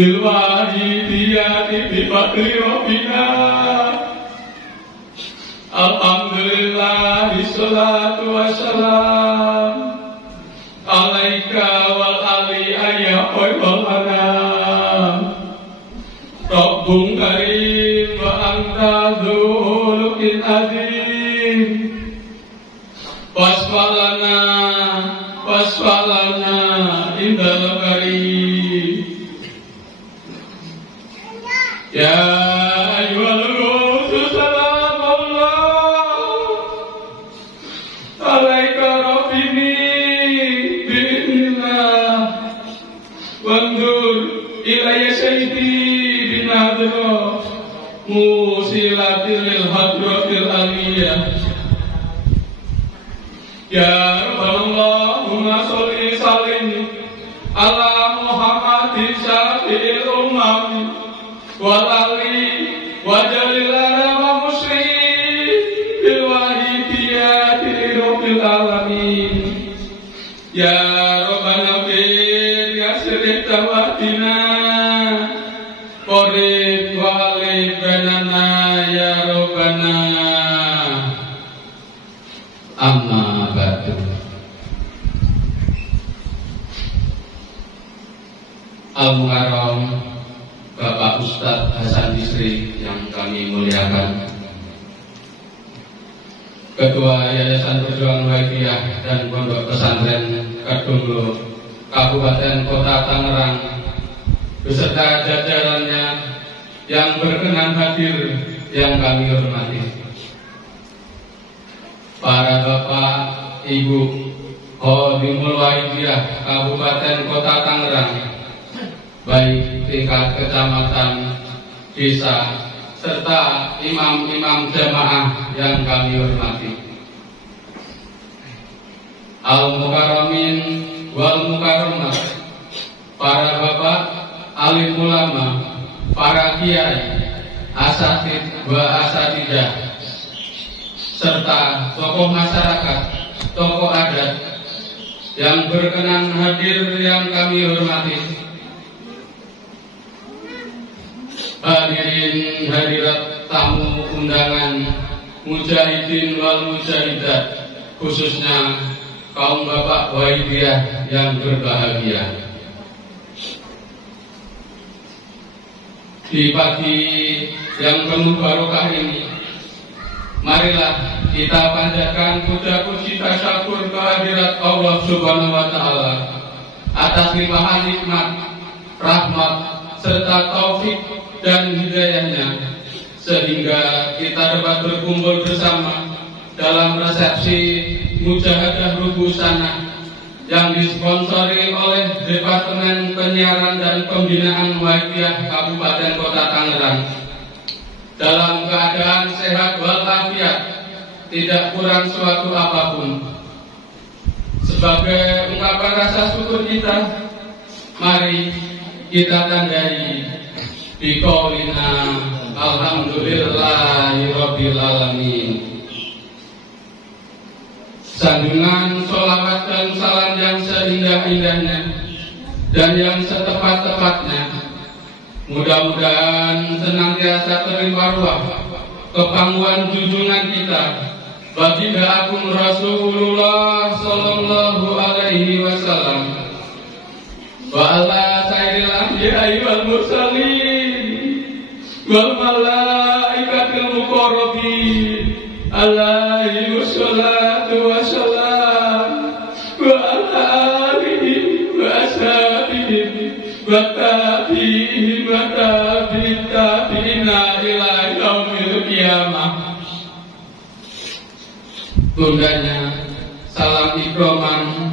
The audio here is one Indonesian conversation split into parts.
bil wahidiyati bi fadli rabbina. Alhamdulillah, salatu wassalam alaika wal ali ayya khairul anam. Rabbun karim wa anta dzulukin azim. Wasfalana indal karim. Ya ayyuhal rusul salamullah alaika rabbini bi'illah wandur ilayya sayyidi binadro musilatil hadratil aliyah. Ya Rabballahumma sholli salim ala Muhammadin syafi'il umam wal ali wa jalilana wa musyrik bil wahidiyati rabbil alamin. Ya Rabbana fir yasrif tawatina qorib walib banana ya Rabbana. Amma ba'du. Al-Mukarram Bapak Ustadz Hasan Bisri yang kami muliakan, Ketua Yayasan Perjuangan Wahyudiyah dan Pondok Pesantren Kedunglo Kabupaten Kota Tangerang beserta jajarannya yang berkenan hadir yang kami hormati, para Bapak, Ibu, Khodimul Wahyudiyah Kabupaten Kota Tangerang, baik tingkat kecamatan, desa, serta imam-imam jamaah yang kami hormati. Al-Mukarramin wal Mukarramat, para bapak, alim ulama, para kiai, asatid wa asatidah, serta tokoh masyarakat, tokoh adat yang berkenan hadir yang kami hormati. Hadirin hadirat tamu undangan, mujahidin wal mujahidat, khususnya kaum bapak Wahyudiyah yang berbahagia. Di pagi yang penuh barokah ini, marilah kita panjatkan puja puji tasyukur kehadirat Allah Subhanahu wa taala atas limpahan nikmat, rahmat serta taufik dan hidayahnya, sehingga kita dapat berkumpul bersama dalam resepsi mujahadah Rubusana yang disponsori oleh Departemen Penyiaran dan Pembinaan Wahyudiyah Kabupaten Kota Tangerang, dalam keadaan sehat walafiat, tidak kurang suatu apapun. Sebagai ungkapan rasa syukur kita, mari kita tandai biqaulina alhamdulillahi rabbil alamin. Sandungan sholawat dan salam yang seindah-indahnya dan yang setepat-tepatnya mudah-mudahan senantiasa terlimpah ruah kepangguan junjungan kita baginda agung Rasulullah sallallahu alaihi wasallam wa ala sayyidil anbiya'i wal mursalin wal malaikatil muqarrabin alaihi wassalatu wassalam wa ala alihi wa ashabihi wa tabi'ihim wa tabi'ina ila yaumil qiyamah. Tundanya salam ikroman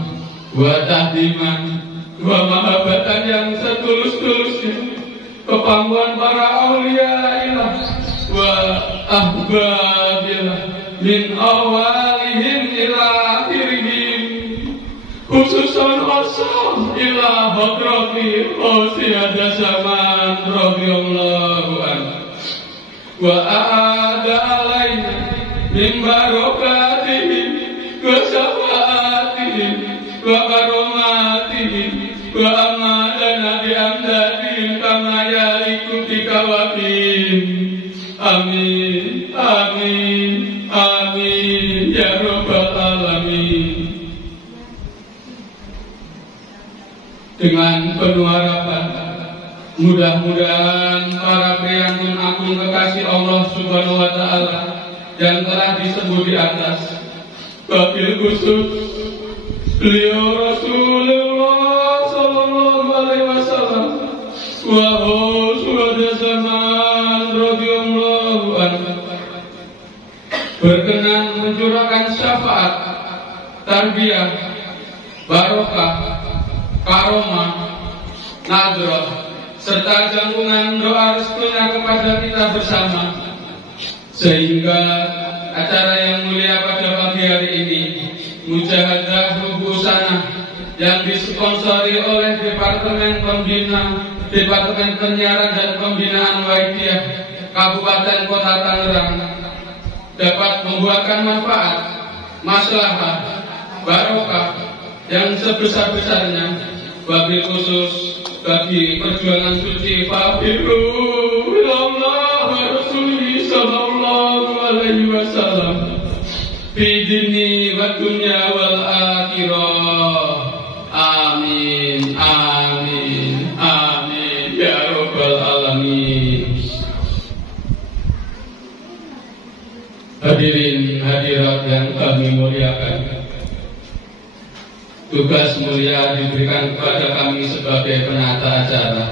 wa tahdiman wa mahabbatan yang setulus-tulusnya kepangguan para aulia ilah wa ahbabillah min awalihim ila akhirihim, khususan asal ila hadrati Qasiyada Zaman radhiyallahu anhu wa a'ada alaina min barokatihim wa syafaatihim wa karomatihim wa amadana bi amdadihim kama alamin ya rabbal alamin. Dengan penuh harapan, mudah-mudahan para priantun agung kekasih Allah Subhanahu wa Ta'ala yang telah disebut di atas, wabil khusus beliau Rasulullah Sallallahu Alaihi Wasallam wa huwa zaman radhiyallahu anhu berkenan mencurahkan syafaat, tarbiyah, barokah, karomah, nadrah, serta jangkungan doa restunya kepada kita bersama, sehingga acara yang mulia pada pagi hari ini, Mujahadah Hubusana, yang disponsori oleh Departemen Penyiaran dan Pembinaan Waidiyah Kabupaten Kota Tangerang, dapat membuahkan manfaat, maslahah, barokah yang sebesar-besarnya, wabil khusus bagi perjuangan suci Fabiru Allah wa Rasulih Sallallahu Alaihi Wasallam fi dini wa dunya wal akhirah. Amin, amin, amin ya rabbal alamin. Hadirin hadirat yang kami muliakan, tugas mulia diberikan kepada kami sebagai penata acara.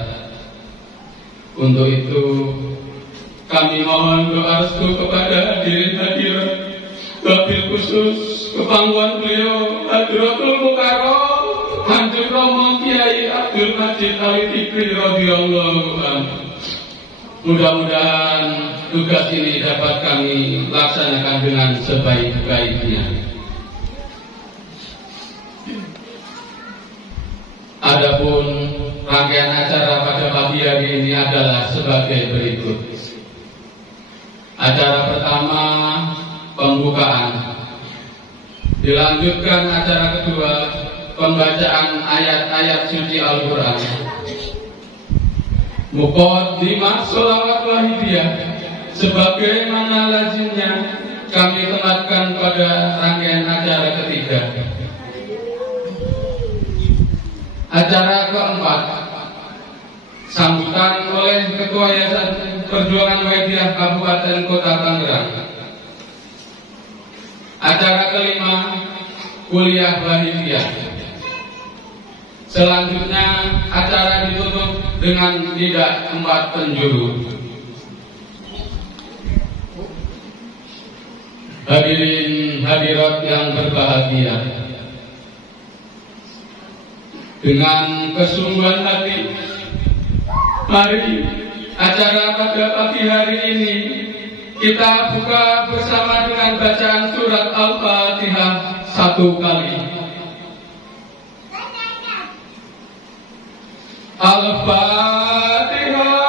Untuk itu, kami mohon doa restu kepada hadirin hadirat, wabil khusus kepangguan beliau Hadratul Mukarram Haji Romo Kiai Abdul Majid Ali Fikri radhiyallahu anhu. Mudah-mudahan tugas ini dapat kami laksanakan dengan sebaik-baiknya. Adapun rangkaian acara pada pagi hari ini adalah sebagai berikut. Acara pertama, pembukaan. Dilanjutkan acara kedua, pembacaan ayat-ayat suci Al-Quran. Muqaddimah sholawat wahidiyah, sebagaimana lazimnya kami tempatkan pada rangkaian acara ketiga. Acara keempat, sambutan oleh Ketua Yayasan Perjuangan Waidiyah Kabupaten Kota Tangerang. Acara kelima, kuliah wahidiyah. Selanjutnya acara ditutup dengan tidak 4 penjuru. Hadirin hadirat yang berbahagia, dengan kesungguhan hati, mari acara pada pagi hari ini kita buka bersama dengan bacaan surat Al-Fatihah 1 kali. Al-Fatihah.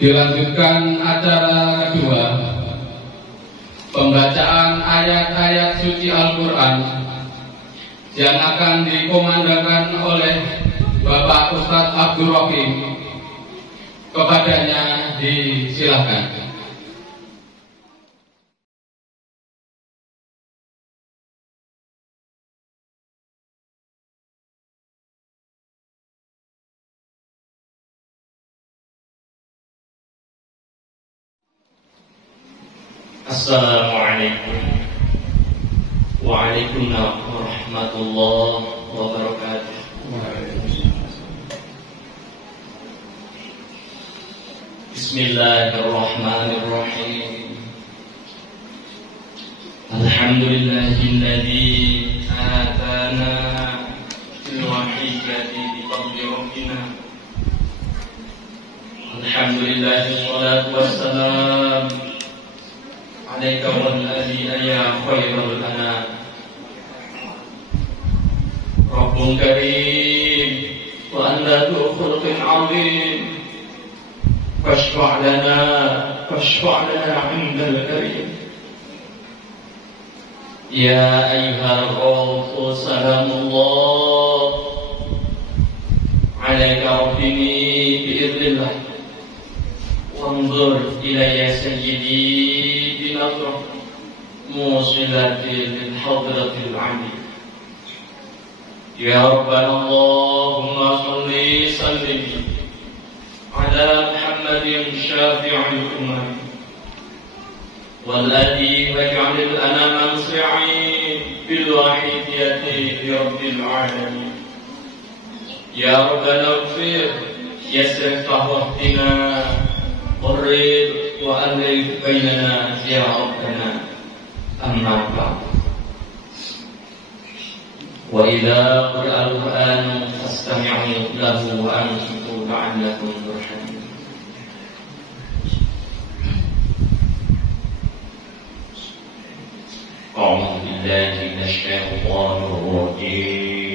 Dilanjutkan acara kedua, pembacaan ayat-ayat suci Al-Quran yang akan dikomandangkan oleh Bapak Ustadz Abdul Rahim. Kepadanya disilakan. Assalamualaikum Waalaikumsalam warahmatullahi wabarakatuh. Bismillahirrahmanirrahim. Alhamdulillahilladzi atana fil wahiyyati bi fadli rabbina. Alhamdulillah wassalatu wassalam alaika wal ladina ya khairul anam. Rabbun karim wa anta dhu khulqin azim. فاشفع لنا عند الكريم. يا أيها الروح إلي سيدي بنظرة موصلة للحضرة العليا. يا ربنا اللهم صل وسلم على محمد شافع الأمم والذي واجعل الأنام مسرعين بالوحيدية لرب العالمين. يا ربنا اغفر يسر فهوتنا قرب وألف بيننا يا ربنا. أما بعد، وإذا قرأ القرآن فاستمعوا له وأنصتوا لعلكم ترحمون. أعوذ بالله من الشيطان الرجيم.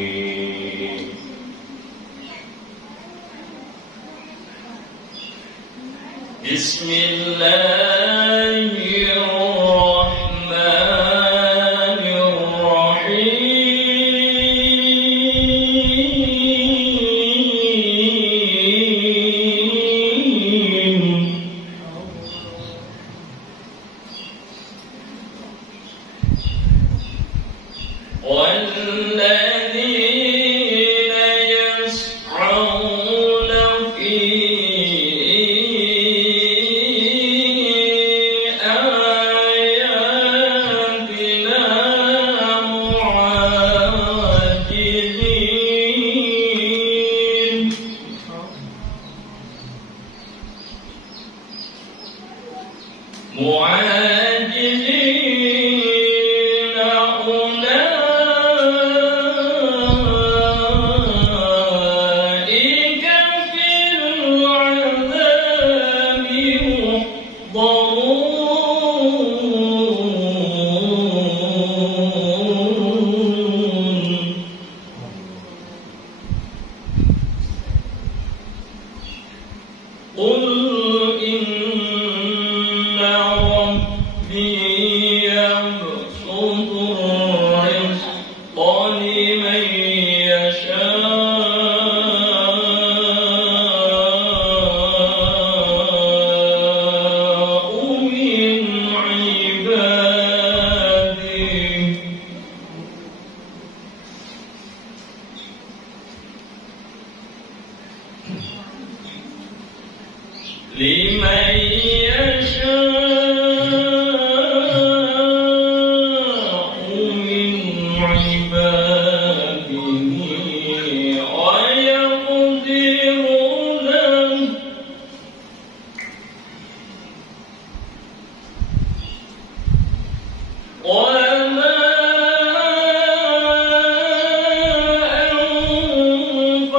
بسم الله الرحمن الرحيم. والذين يسعون في معاجزين أولئك في العذاب محضرون. قل إن ربي يبسط الرزق لمن يشاء من عباده لمن يشاء من عباده ويقدر له. وما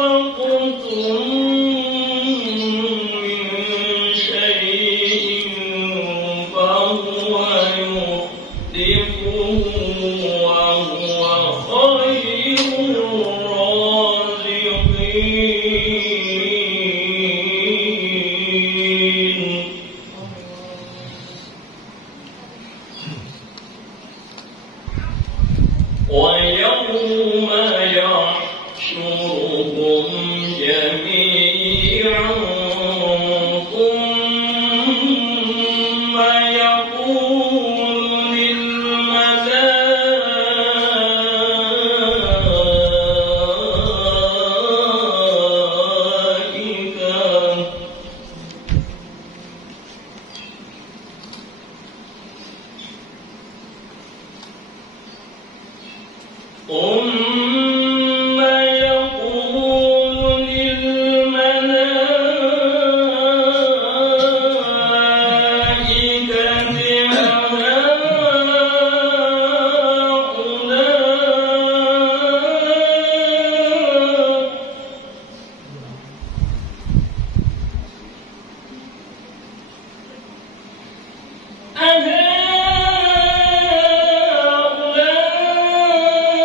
أنفقتم من شيء فهو يخلفه وهو خير الرازقين. ويوم يحشرهم جميعا ثم يقول للملائكة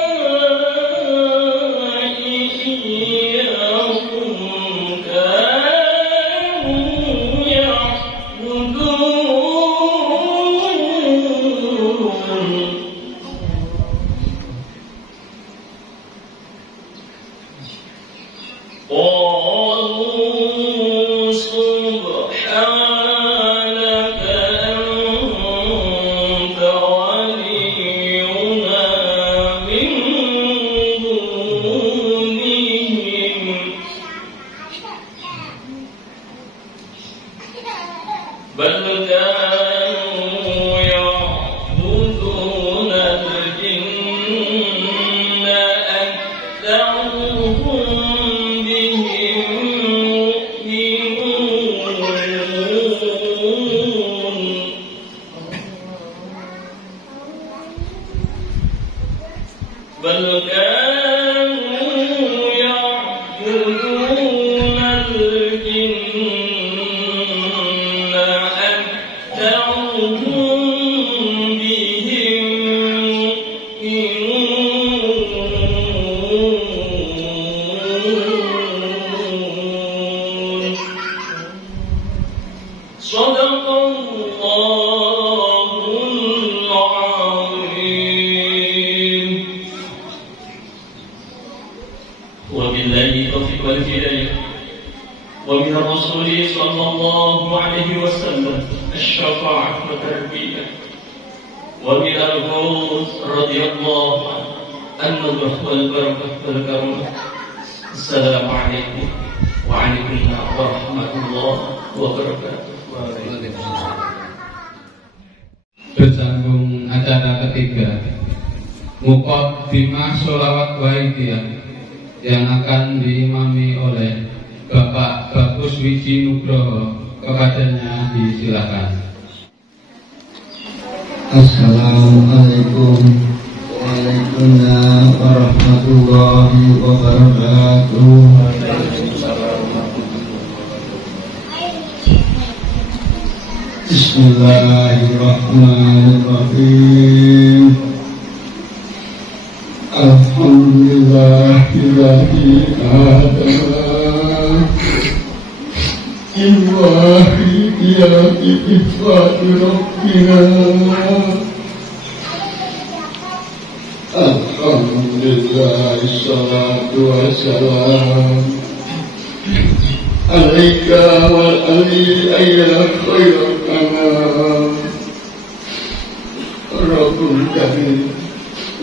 أهؤلاء بل كانوا يعبدون الجن أكثرهم بهم مؤمنون. صدق الله العظيم. وبالله التوفيق والهداية، ومن الرسول صلى الله عليه وسلم الشفاعة والتربية، ومن الغوث رضي الله عنه النضح والبركة والكرم. السلام عليكم وعليكم ورحمة الله وبركاته. Bersambung acara ketiga, Muqaddimah Sholawat Wahidiyah yang akan diimami oleh Bapak Bagus Wiji Nugroho. Kepadanya disilakan. Assalamualaikum warahmatullahi wabarakatuh. Bismillahirrahmanirrahim. Alhamdulillahi adana Iwahi iyaki ifati Rabbina. Alhamdulillah, salatu wassalam alaika wal ali ayya khairul anam. Rabbul karim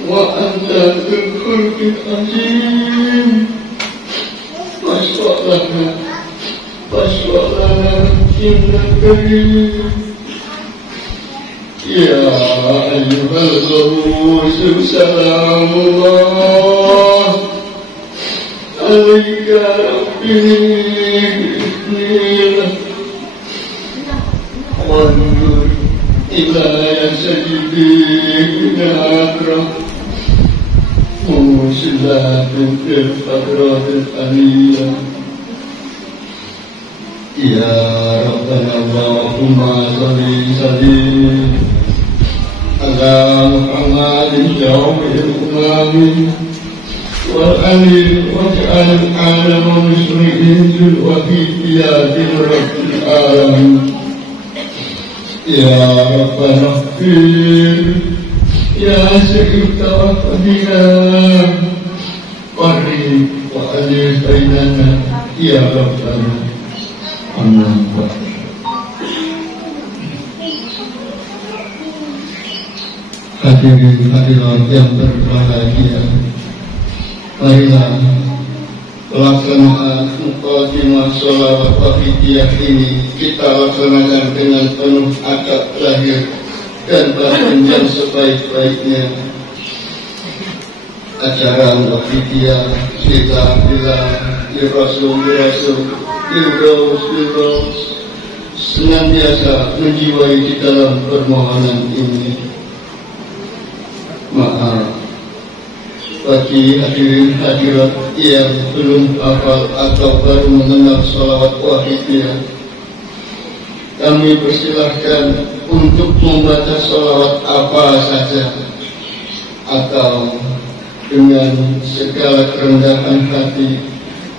wa anta dzul khulqil azim. Fasholana inna karim. Ya ayyuhal rasul salamullah alaika rabbi bismillah wa nur ila sayyidina akram musilatin fil hadratil aliyah. Ya Rabbana Allahumma salli sallim ala Muhammadin yawmil umami wal ali waj'al alama muslimin zul wahidiyyatin rabbil alamin. Ya Rabbana fir ya sayyid tawafadina warri wa alif bainana ya Rabbana. Hadirin hadirat yang berbahagia, marilah pelaksanaan Muqaddimah Sholawat Wahidiyah ini kita laksanakan dengan penuh akad lahir dan batin yang sebaik-baiknya. Acara Wahidiyah kita bila Rasul Firdaus senantiasa menjiwai di dalam permohonan ini. Maaf bagi hadirin hadirat yang belum hafal atau baru mengenal sholawat wahidiyah, kami persilahkan untuk membaca sholawat apa saja atau dengan segala kerendahan hati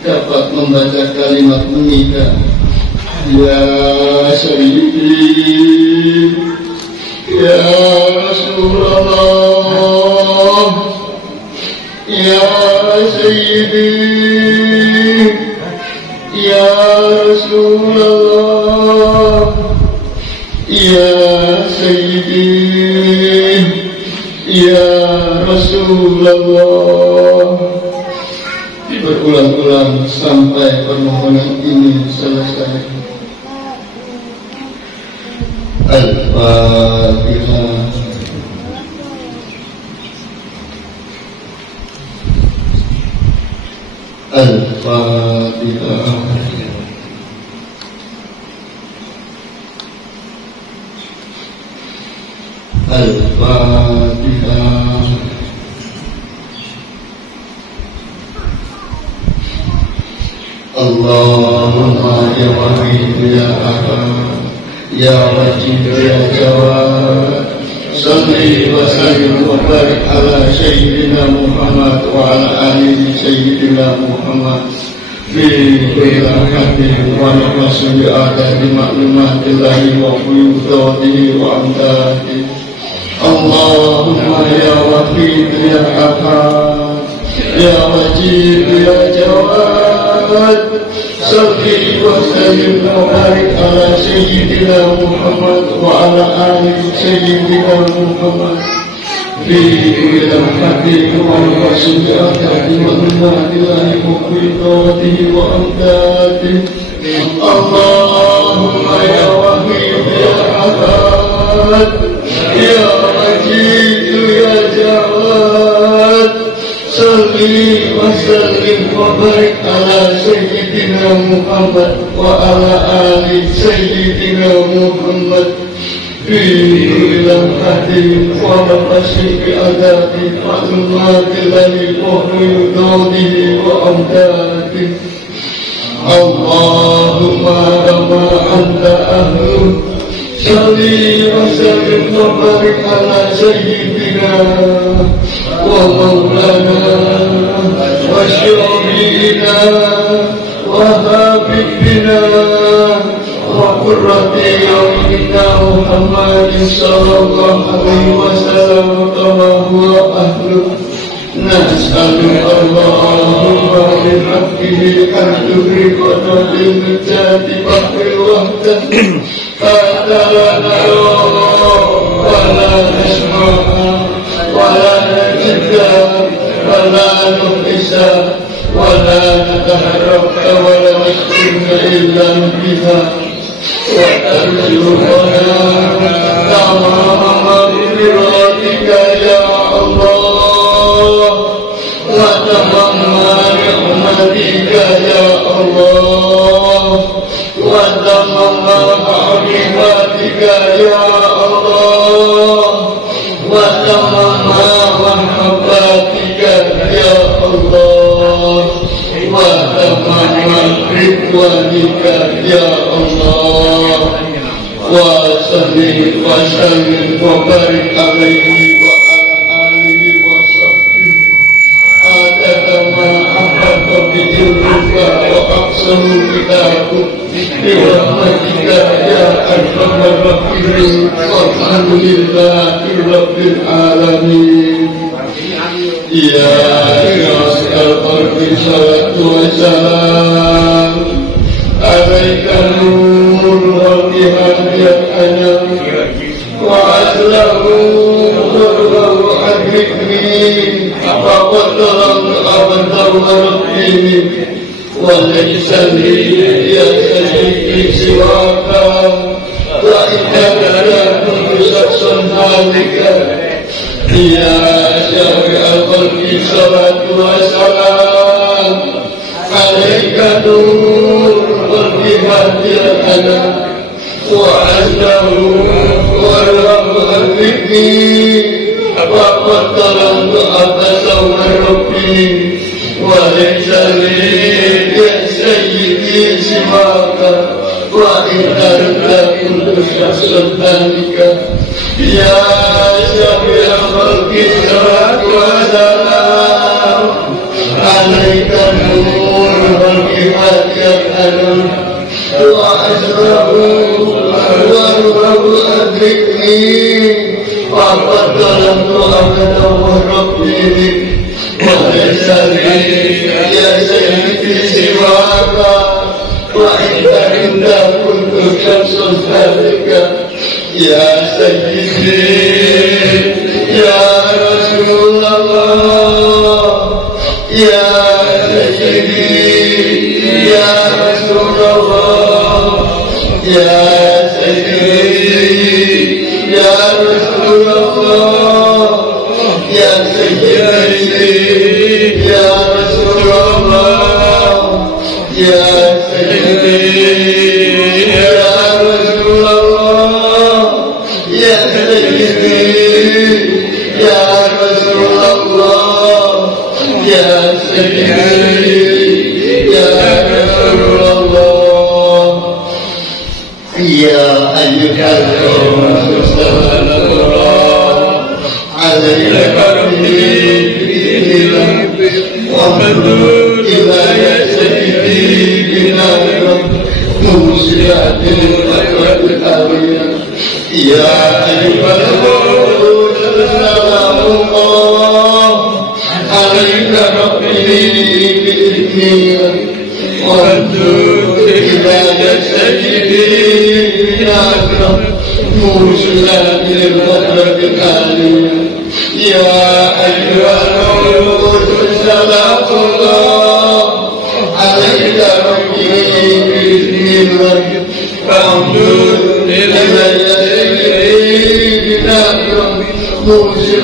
dapat membaca kalimat menikah. Ya Sayyidi, Ya Rasulullah, Ya Sayyidi, Ya Rasulullah, Ya Sayyidi, Ya Rasulullah. Berulang-ulang sampai permohonan ini selesai. Al-Fatihah. Al-Fatihah. Al-Fatihah. Allahumma ya wahid ya ahad ya wajid ya jawad salli wa sallim wa barik ala sayyidina Muhammad wa ala alihi sayyidina Muhammad fi kulli hadin wa nafsin bi adadi ma'lumatillahi wa quyudatihi wa amdadihi. Allahumma ya wahid ya ahad ya wajid ya jawad salli wa sallim wa barik ala sayyidina Muhammad wa ala alihi sayyidina Muhammad fi kulli hadin wa nafsin bi adadi ma'lumatillahi wa quyudatihi wa amdadihi. Allahumma ya wahid ya ahad ya wajid ya jawad salli wa sallim wa barik ala sayyidina Muhammad wa ala ali sayyidina Muhammad fi kulli wa nafsin bi adadi ma'lumatillahi wa quyudatihi wa amdadihi. Allahumma kama anta ahlu salli wa sallim wa barik ala sayyidina wa maulana wa syafi'ina wa habibina wa qurrati a'yunina Muhammadin sallallahu alaihi wasallam kama huwa ahlu. Nas'alu Allahumma bihaqqihi an tuhibbana bil mujadi bahri wahdah fatalana wa la nasma'a wa la najda wa la nuhisa wa la nataharraka wa la nashkurna illa biha wa tarjuhana tamama biratika ya Allah wa tamamma ni'matika ya Allah wa tamamma hikmatika ya Allah wa tamamma mahabbatika ya Allah wa tamamma ridwanika ya Allah wa salli wa sallim wa barik alaihi wa ala alihi wa sahbihi adada ma ahabba bijurruka wa aqsamu kitabuk birahmatika ya arhamar rahimin walhamdulillahi rabbil alamin. Ya Rasul Qalbi salatu wa salam alaika nur wal hidayat anam wa aslahu wa adhikni wa qadaram abadar rabbini wa laysa li ya sayyidi siwaka wa innaka la tushaksan halika. Ya Syafi'al Qalbi salatu wa salam alaika nur wal hidayat anam wa aslahu wa adhikni wa qadaram abadar rabbini wa laysa li ya sayyidi siwaka wa innaka la tushaksan halika. Ya Syafi'al Qalbi salatu wa salam alaika nur wal hidayat anam wa aslahu wa adhikni wa qadaram abadar rabbini wa laysa li ya sayyidi siwaka wa innaka kuntu syamsun halika. Ya Sayyidi ya Rasulullah ya Sayyidi ya Rasulullah ya Sayyidi ya Rasulullah ya Sayyidi ya Rasulullah ya Sayyidi ya Rasulullah ya Sayyidi ya Rasulullah ya Sayyidi ya Rasulullah يا أيها الرسول صلى الله عليه وسلم وانظر إلى سيدنا موسى يا أيها الرسول سلام الله عليك ربي بإذنه وانظر إلى سيدنا موسى يا أيها الرسول سلام الله عليك ربي بإذنه وانظر إلى سيدنا موسى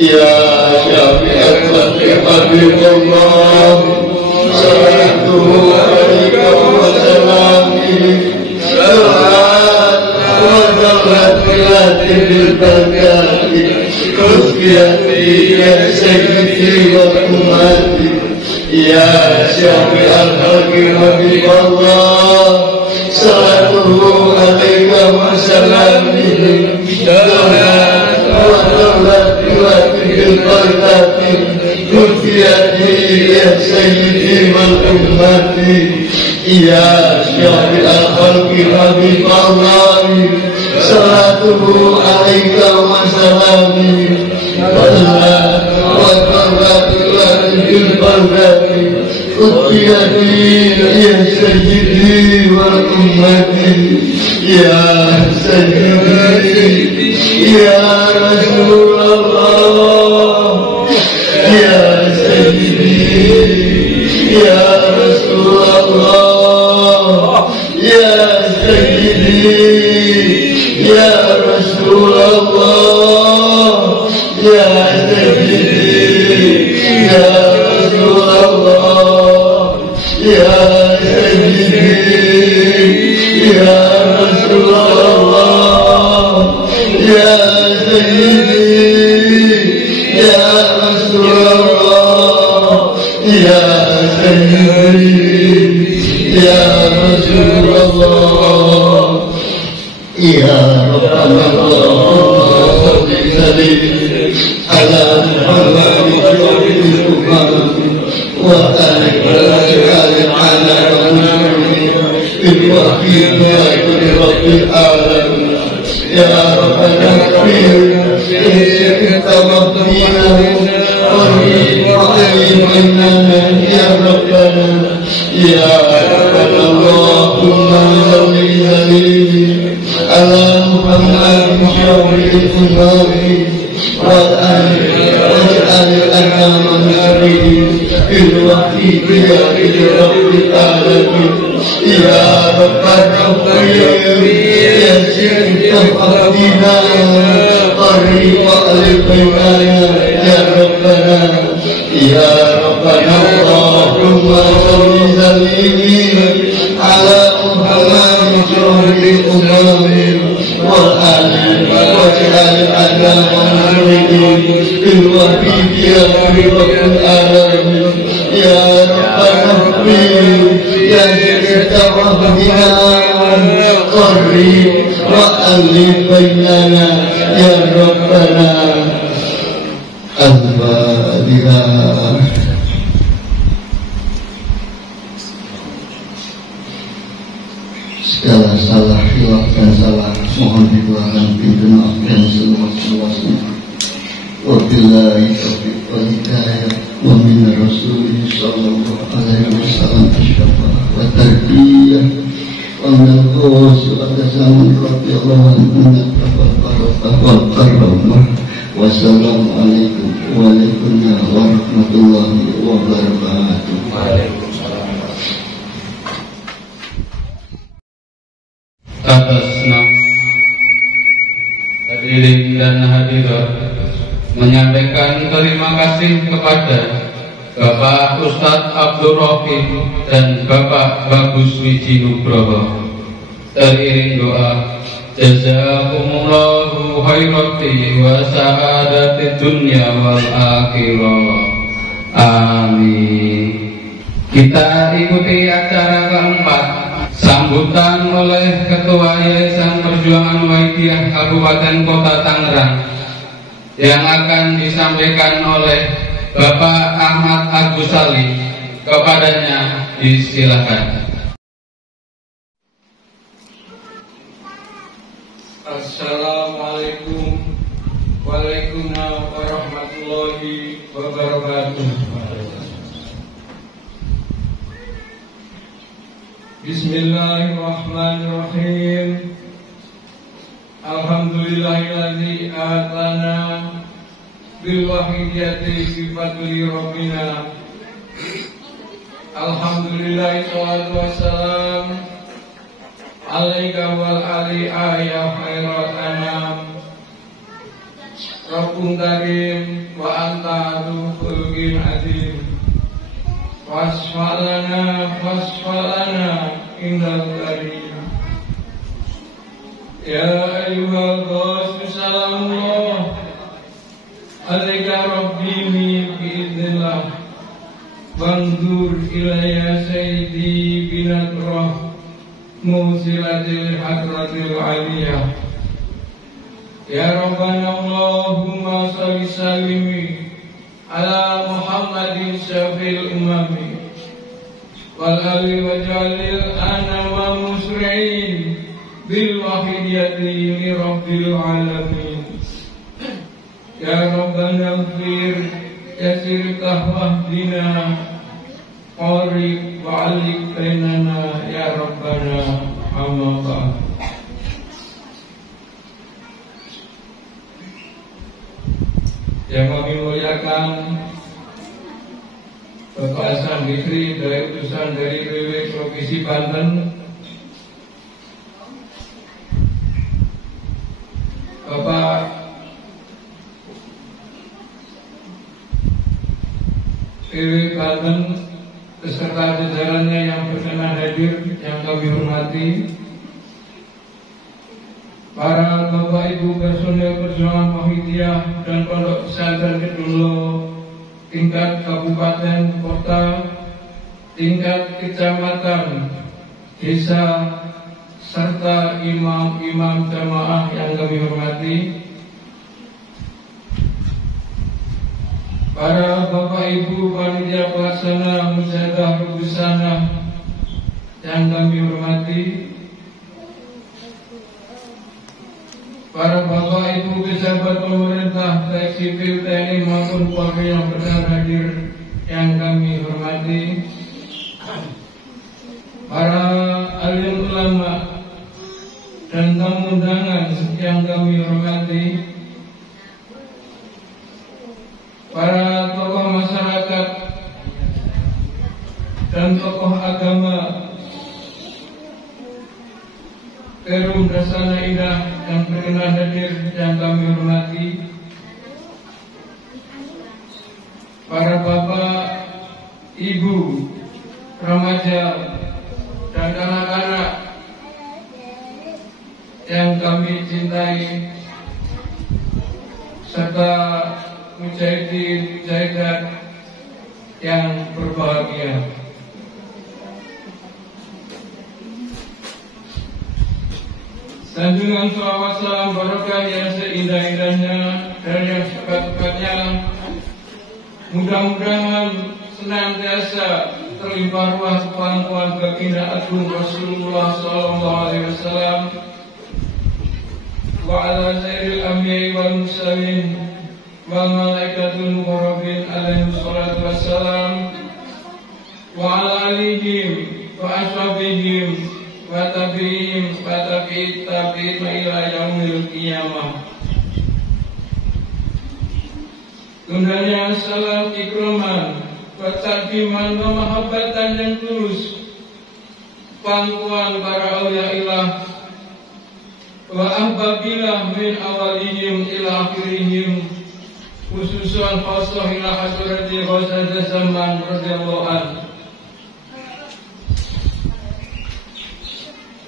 يا شافع الخلق حبيب الله صلاته عليك وسلامه بالبركات كفيتي يا سيدي وأمتي يا شافع الخلق حبيب الله صلاته عليك وسلامه بالبركات كفيتي يا سيدي وأمتي يا شافع الخلق حبيب الله صلاته عليك وسلامه والبركات بالبركات كفيتي يا سيدي وأمتي يا سيدي يا رسول الله يا سيدي يا رسول الله يا سيدي يا رسول الله يا سيدي يا رسول الله يا سيدي يا رسول الله يا سيدي يا رسول الله يا سيدي يا رسول الله يا ربنا اللهم صل وسلم على محمد وآله وصحبه على الوحيد رب العالمين يا ربنا اغفر انت ربنا وإننا يا ربنا يا ربنا اللهم صل وسلم على محمد شر الأمم واجعل الأنام نشره في الوحيد رب العالمين يا ربنا اغفر يسر تقدينا قريب قلبنا يا ربنا يا ربنا اللهم صل وسلم على محمد شر الأمم واجعل الأنام نشره في الوحيد رب العالمين يا ربنا اغفر يسر تقدينا قريب وألف بيننا يا ربنا الفاتحة. Segala salah, hilaf dan salah mohon dikeluarkan pintu maaf dan seluas-luasnya. Wabillahi taufiq wal hidayah wa min Rasulih sallallahu alaihi wasallam asy-syafa'ah wa tarbiyah wa min al-qawsi wa tasamun radhiyallahu anhu wal karamah. Wassalamualaikum warahmatullahi wabarakatuh. Atas nama hadirin dan hadirat menyampaikan terima kasih kepada Bapak Ustadz Abdul Rohim dan Bapak Bagus Wiji Nugroho. Teriring doa jazakumullahu khairati wa sa'adati dunya wal akhirah. Amin. Kita ikuti acara keempat Sambutan oleh Ketua Yayasan Perjuangan Wahidiyah Kabupaten Kota Tangerang yang akan disampaikan oleh Bapak Ahmad Agus Salim. Kepadanya disilakan. Assalamualaikum warahmatullahi wabarakatuh. Bismillahirrahmanirrahim. Alhamdulillahilladzi atana bil wahidiyati bi fadli rabbina. Alhamdulillah, sholatu wassalam alaika wal ali ya khairat anam. Rabbun karim wa anta khuluqin azim. Wasfalana indal karim. Ya ayyuhal ghassu salamullah alaika rabbi bi'idnillah. Bandur ilayya sayyidi binatrah musilatil hadratil aliyah. Ya Rabbana Allahumma salli salimi ala Muhammadin syafil umami wal ali wa jalil ana wa musri'in bil wahidiyati li rabbil alamin. Ya Rabbana ighfir yasir tahwahdina qarib wa alik bainana ya Rabbana amma. Yang kami muliakan Bapak Hasan Bisri dari utusan dari PW Provinsi Banten, Bapak PW Banten beserta jajarannya yang berkenan hadir yang kami hormati, para Bapak Ibu personel Perjuangan Wahidiyah dan Pondok Pesantren Kedulu tingkat kabupaten, kota, tingkat kecamatan, desa, serta imam-imam jamaah yang kami hormati, para Bapak Ibu panitia pelaksana mujahadah busana yang kami hormati, para Bapak Ibu pejabat pemerintah baik sipil, TNI maupun Polri yang berkenan hadir yang kami hormati, para alim ulama dan tamu undangan yang kami hormati, para tokoh masyarakat dan tokoh agama Perum Dasana Indah yang berkenan hadir yang kami hormati, para bapak, ibu, remaja dan anak-anak yang kami cintai, serta mujahidin mujahidat yang berbahagia. Sanjungan salawat salam barokah yang seindah-indahnya dan yang sepat-sepatnya mudah-mudahan senantiasa terlimpah ruah kepangkuan baginda agung Rasulullah sallallahu alaihi wasallam wa ala sayyidil anbiya'i wal mursalin wal malaikatul muqarrabin alaihi wassalatu wassalam wa ala alihim wa ashabihim wa tabi'in wa tabi'in ila yaumil qiyamah. Gunanya salam ikraman wa takdiman wa mahabbatan yang tulus pangkuan para awliya ilah wa ahbabillah min awalihim ila akhirihim, khususan khasah ila hasurati khasad zaman radhiyallahu anhu.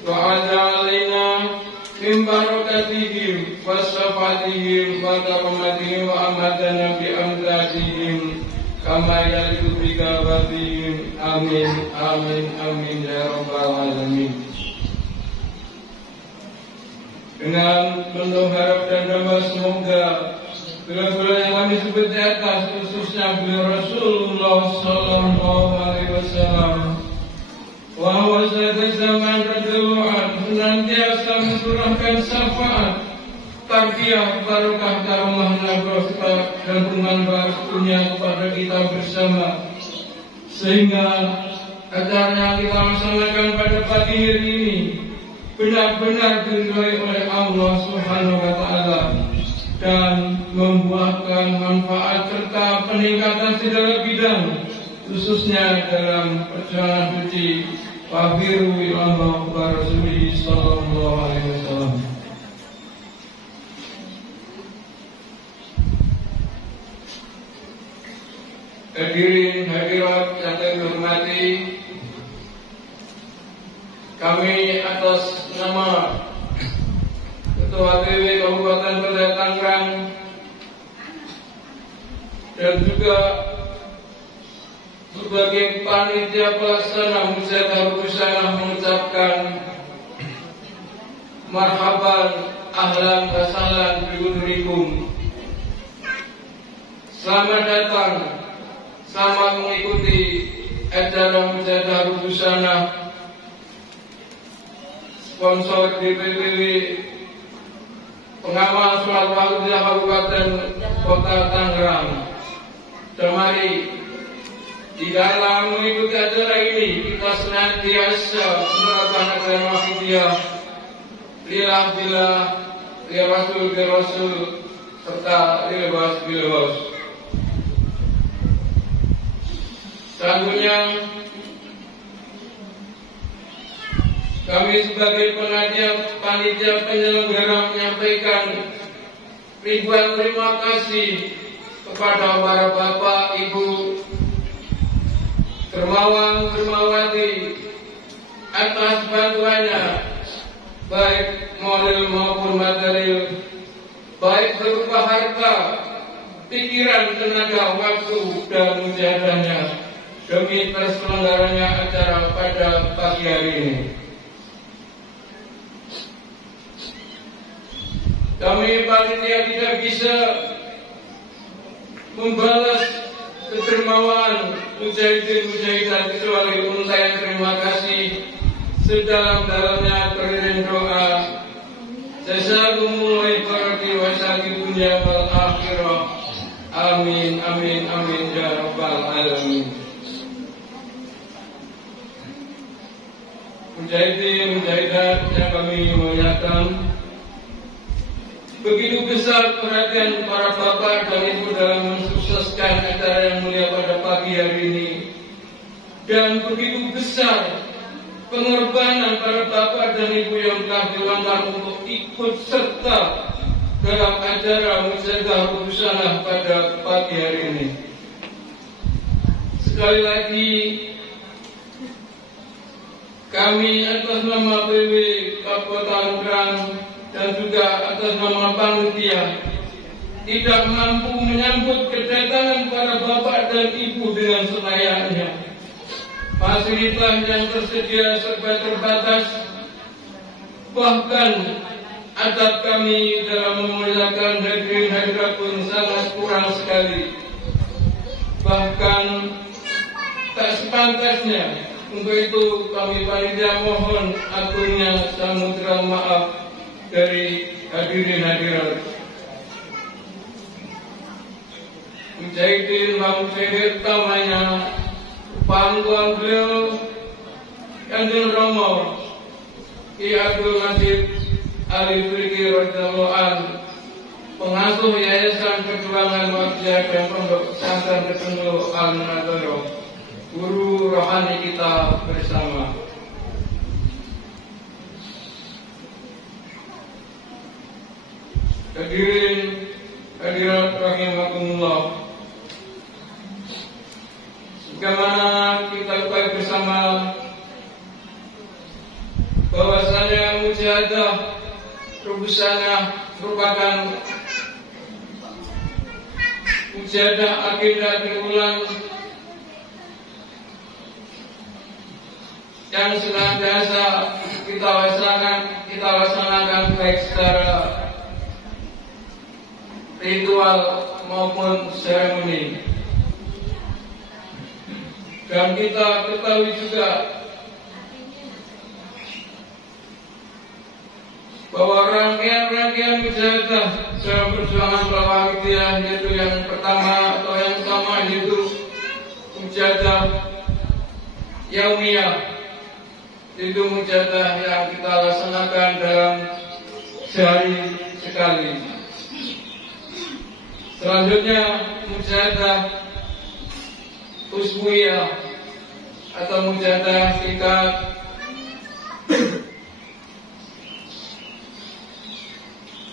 Wa ala alaina min barakatihim wa syafaatihim wa karomatihim wa amadana bi amdadihim kama yaliku bi ijabatihim. Amin, amin, amin ya rabbal alamin. Dengan penuh harap dan doa semoga bulan-bulan yang kami sebut di atas, khususnya beliau Rasulullah Sallallahu Alaihi Wasallam, bahwa pada zaman kedeluan senantiasa mencurahkan syafaat, tarbiyah, barokah, karomah, nafkah dan bermanfaat dunia kepada kita bersama, sehingga acara yang kita laksanakan pada pagi hari ini benar-benar diridhoi oleh Allah Subhanahu wa Ta'ala dan membuahkan manfaat serta peningkatan segala bidang, khususnya dalam perjalanan suci Wafiru ilallah wa Rasulih Sallallahu Alaihi Wasallam. Hadirin hadirat yang kami hormati, kami atas nama Ketua TW Kabupaten Kota Tangerang dan juga sebagai panitia pelaksana Mujadah Rusanah mengucapkan marhaban, ahlan wa sahlan bikum. Selamat datang, selamat mengikuti acara Mujadah Rusanah sponsor DPPW Pengamal Sholat Wahidiyah Kabupaten Kota Tangerang. Dan mari di dalam mengikuti acara ini kita senantiasa menerapkan ajaran Wahidiyah, lillah billah, li rasul bi rasul, serta lil bas bil bas. Selanjutnya kami sebagai panitia penyelenggara menyampaikan ribuan terima kasih kepada para bapak, ibu, dermawan, dermawati atas bantuannya, baik moral maupun material, baik berupa harta, pikiran, tenaga, waktu, dan mujahadahnya demi terselenggaranya acara pada pagi hari ini. Kami panitia tidak bisa membalas kedermawan mujahidin-mujahidat kecuali untayan terima kasih sedalam-dalamnya beriring doa. Jazakumullahu khairan wa saqi dunya wal akhirah. Amin, amin, amin ya rabbal alamin. Mujahidin, mujahidat yang kami muliakan, begitu besar perhatian para bapak dan ibu dalam mensukseskan acara yang mulia pada pagi hari ini, dan begitu besar pengorbanan para bapak dan ibu yang telah diluangkan untuk ikut serta dalam acara Mujadah Rusanah pada pagi hari ini. Sekali lagi kami atas nama PW Kabupaten Tangerang dan juga atas nama panitia tidak mampu menyambut kedatangan para bapak dan ibu dengan selayaknya. Fasilitas yang tersedia serba terbatas, bahkan adab kami dalam memuliakan hadirin hadirat pun sangat kurang sekali. Bahkan tak sepantasnya. Untuk itu kami panitia mohon agungnya samudra maaf dari hadirin hadirat. Mujahidin wa mujahidat utamanya pangkuan beliau Kanjeng Romo Ki Abdul Majid Ali Fikri radhiyallahu anhu, pengasuh Yayasan Perjuangan Wahidiyah dan Pondok Pesantren Teguh Al-Nadoro, guru rohani kita bersama. Hadirin hadirat rahimakumullah, sebagaimana kita ketahui bersama bahwasanya Mujadah Rusanah merupakan mujadah akidah berulang yang senantiasa kita laksanakan baik secara ritual maupun seremoni. Dan kita ketahui juga bahwa rangkaian mujahadah dalam perjuangan Muhammadiyah yaitu yang pertama atau yang utama yaitu mujahadah yaumiyah, itu mujahadah yang kita laksanakan dalam sehari sekali. Selanjutnya mujahadah usbuiyah atau mujahadah tingkat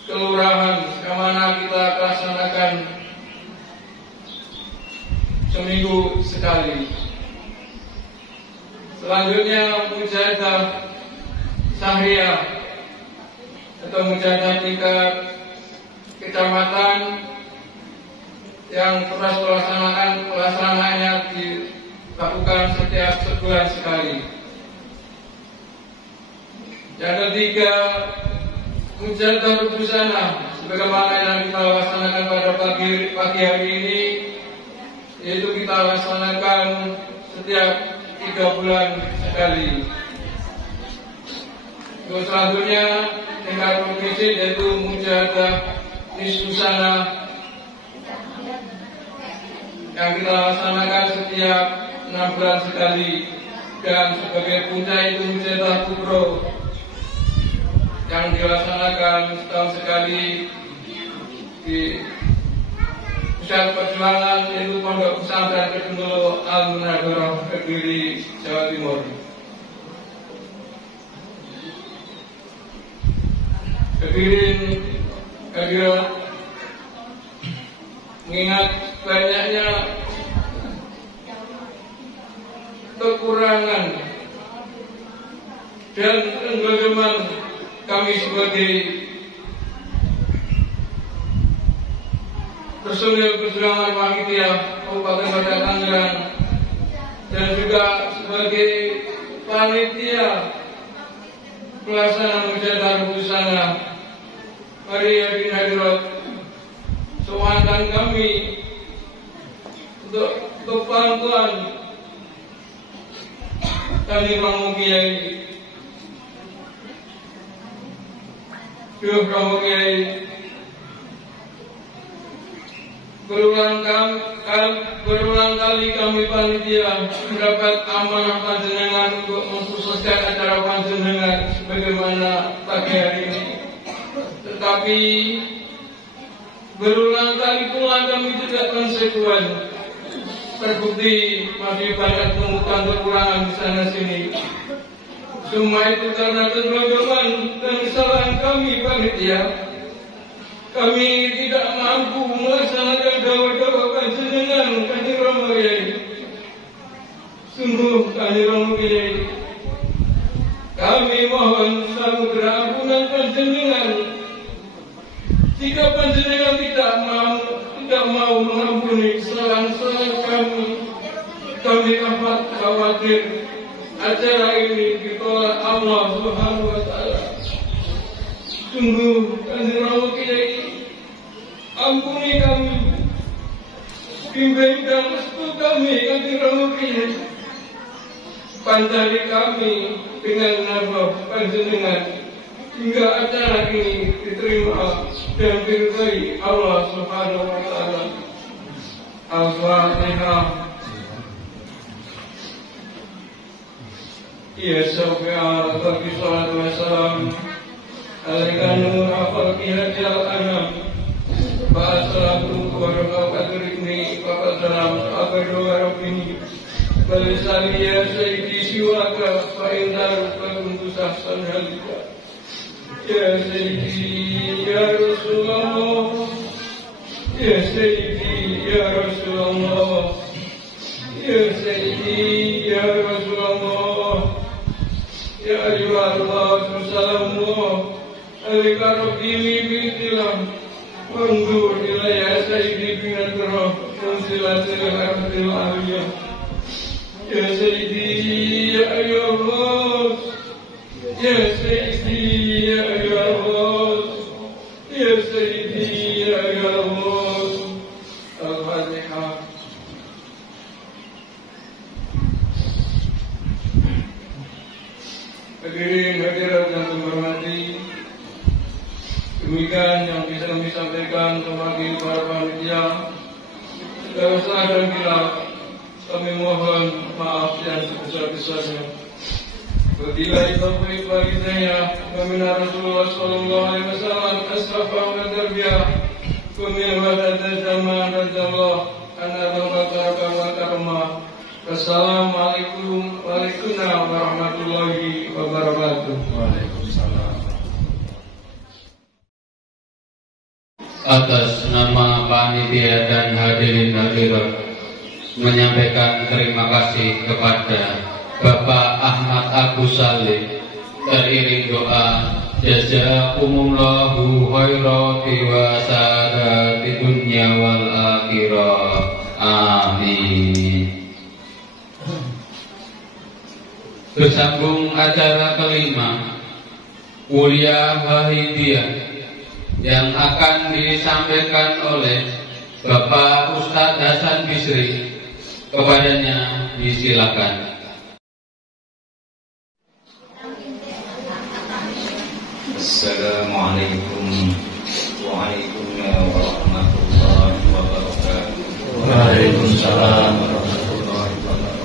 kelurahan yang mana kita laksanakan seminggu sekali. Selanjutnya mujahadah sahriyah atau mujahadah tingkat kecamatan yang terus pelaksanaannya dilakukan setiap sebulan sekali. Yang ketiga, mujahadah busana sebagaimana yang kita laksanakan pada pagi hari ini, yaitu kita laksanakan setiap 3 bulan sekali. Terus selanjutnya tingkat provinsi yaitu mujahadah nisbusana yang kita laksanakan setiap 6 bulan sekali, dan sebagai puncak itu mujahadah kubro yang dilaksanakan setahun sekali di pusat perjuangan yaitu Pondok Pesantren Kedungulu Al-Munadharah Kediri, Jawa Timur. Hadirin hadirat, mengingat banyaknya kekurangan dan enggelaman kami sebagai personil perjuangan Muhammadiyah Kabupaten Kota Tangerang dan juga sebagai panitia pelaksana mujahadah busana, mari hadirin hadirat, soalan kami untuk kepangkuan kami Romo Kiai, Romo Kiai, berulang kali kami panitia mendapat amanah panjenengan untuk mensukseskan acara panjenengan sebagaimana pagi hari ini. Tetapi berulang kali pula kami tidak konsekuen. Terbukti masih banyak temukan kekurangan di sana sini. Semua itu karena kegelagapan dan kesalahan kami panitia. Kami tidak mampu melaksanakan dakwah-dakwah panjenengan Kanjeng Romo Kiai. Sungguh Kanjeng Romo Kiai, kami mohon samudra ampunan panjenengan. Jika panjenengan tidak mau mengampuni kesalahan-kesalahan kami amat khawatir acara ini ditolak Allah Subhanahu wa Ta'ala. Sungguh Kanjeng Romo Kiai, ampuni kami, bimbing dan restu kami Kanjeng Romo Kiai. Panjari kami dengan nama panjenengan hingga acara ini diterima dan diridhai Allah Subhanahu wa Ta'ala. Al-Fatihah. Ya Subhanahu bagi salatu wassalam alaikan nur afal kirajal anam ba'asalatu wabarakatuh ini bapak salam abadu warabini balisani ya sayyidi siwaka fa'indaru kuntusah sanhalika ya sayyidi ya Rasulullah, ya sayyidi ya Rasulullah, ya sayyidi ya Rasulullah, ya ayyuhallah sallallahu alaihi rabbi bitilam wanzur ilayya sayyidi binadroh kunsilatil arfil aliyah يا سيدي يا أيها الغوث يا سيدي يا أيها الغوث يا سيدي يا أيها الغوث. الفاتحة. Hadirin hadirat yang terhormati, demikian yang bisa kami sampaikan kepada para panitia. Segala salah dan hilaf kami mohon maaf yang sebesar-besarnya. Wabillahi taufiq wal hidayah. Wa min Rasulullah sallallahu alaihi wasallam asrafa wa tarbiyah. Wa min wadad zaman radallah ana babaka wa karamah. Wassalamualaikum warahmatullahi wabarakatuh. Waalaikumsalam. Atas nama panitia dan hadirin hadirat menyampaikan terima kasih kepada Bapak Ahmad Agus Salim, teriring doa jazakumullahu khairati wa saadati dunya wal akhirah. Amin. Bersambung acara kelima, kuliah Wahidiyah yang akan disampaikan oleh Bapak Ustadz Hasan Bisri. Kepadanya disilakan. Assalamualaikum warahmatullahi wabarakatuh. Waalaikumsalam warahmatullahi wabarakatuh.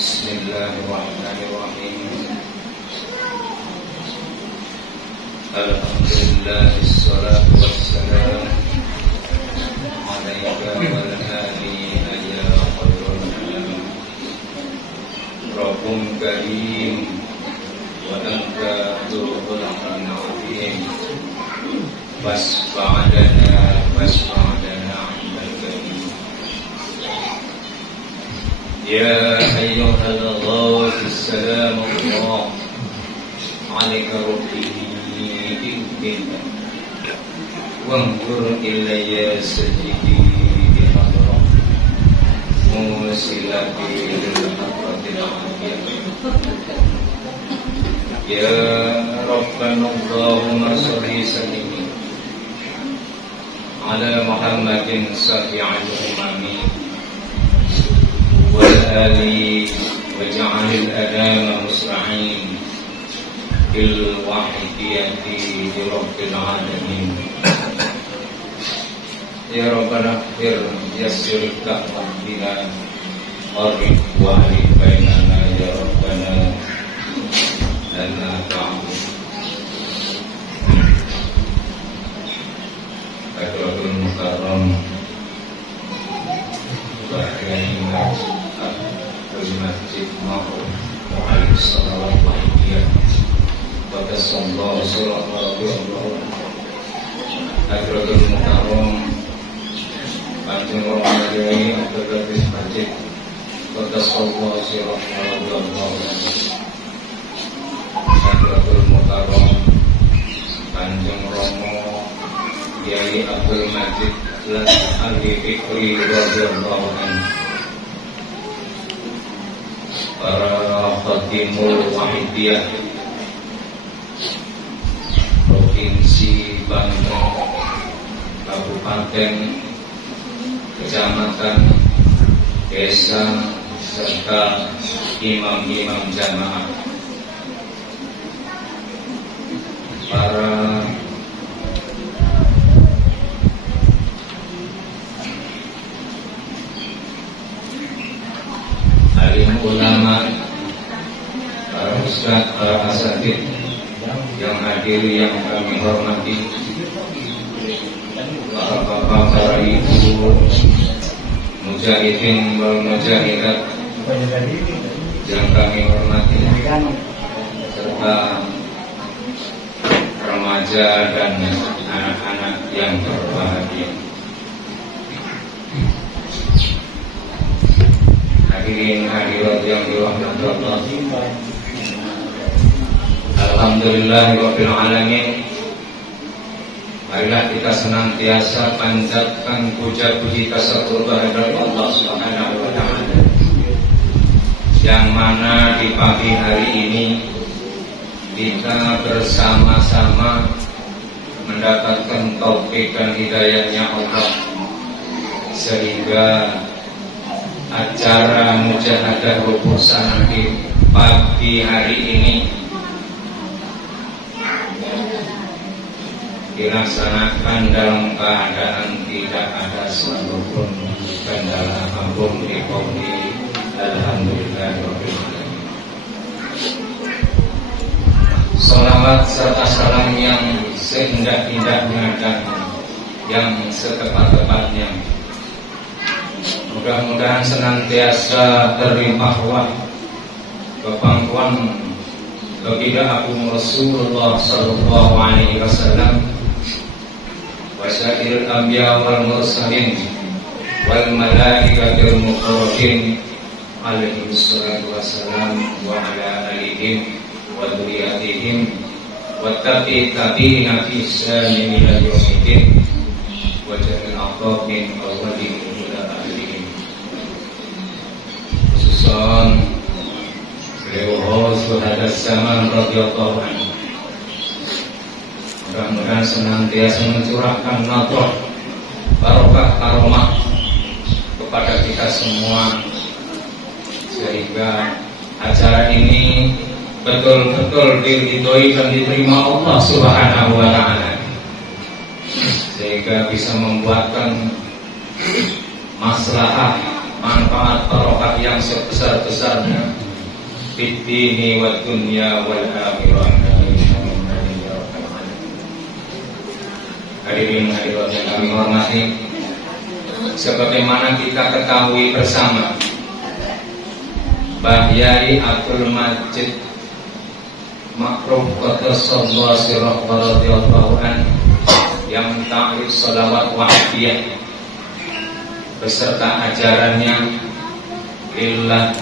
Bismillahirrahmanirrahim. Alhamdulillah, wassalatu wassalam alaika wa ala ya khairul anam. Rabbun karim wa anta dzul azim. Wasfa'adana indal karim. Ya ayyuhal ghawth, assalamu alaika rabbi wanzur ilayya sajidi bihadram musilati lil-hadratil aliyah. Ya Rabbana Allahumma salli sallim ala Muhammadin safi'al umami wal ali waj'alil adama musra'in bil wahidiyati di rabbil alamin. Ya Rabbana fir yassir ka'bina arif wa alif bainana ya Rabbana lana ta'amud. Hadratul Mukarram Bahagia Masjid Ma'ruf Mu'alif Salawat Wahidiyah Wakasallahu Surat Warabi'allahu Hadratul Mukarram Panjang Romadani Abdul Masjid Wakasallahu Surat Warabi'allahu Hadratul Mukarram Panjang Romo Kiai Abdul Majid Ahli Fikri radhiyallahu anhu. Para khatimul Wahidiyah Provinsi Banten, Kabupaten, Kecamatan, Desa, serta imam-imam jamaah, para alim ulama, para ustaz, para asatid yang hadir yang kami hormati, para bapak, para ibu, mujahidin wal mujahidat yang kami hormati, serta remaja dan anak-anak yang berbahagia. Hadirin hadirat yang dirahmati Allah. Alhamdulillahirabbil alamin. Marilah kita senantiasa panjatkan puja-puji tasakur kehadirat Allah Subhanahu wa Ta'ala, yang mana di pagi hari ini kita bersama-sama mendapatkan taufik dan hidayahnya Allah, sehingga acara mujahadah rubuh sanah di pagi hari ini dilaksanakan dalam keadaan tidak ada satupun kendala apapun di kauli. Alhamdulillahirabbil alamin. Salawat serta salam yang seindah-indahnya dan yang setepat-tepatnya mudah-mudahan senantiasa terlimpah ruah kepangkuan baginda Agung Rasulullah sallallahu alaihi wasallam wa syairil anbiya wal mursalin wal malaikatil muqarrabin alaihi wassalatu wassalam wa ala alihim wa dzurriyyatihim wa tabi'ina fi sanil yawmiddin wa jami'il aqabin awwalin ila akhirih. Khususan beliau suhada zaman radhiyallahu anhu, mudah-mudahan senantiasa mencurahkan nafkah barokah karomah kepada kita semua, sehingga acara ini betul-betul diridhoi dan diterima Allah Subhanahu wa Ta'ala, sehingga bisa membuatkan maslahah manfaat barokah yang sebesar-besarnya fid dini wad dunya wal akhirah. Hadirin hadirat yang kami hormati, sebagaimana kita ketahui bersama, Mbah Yai Abdul Majid Makruf Qaddasallahu sirrahu radhiyallahu anhu yang ta'rif sholawat wahdiyah beserta ajarannya lillah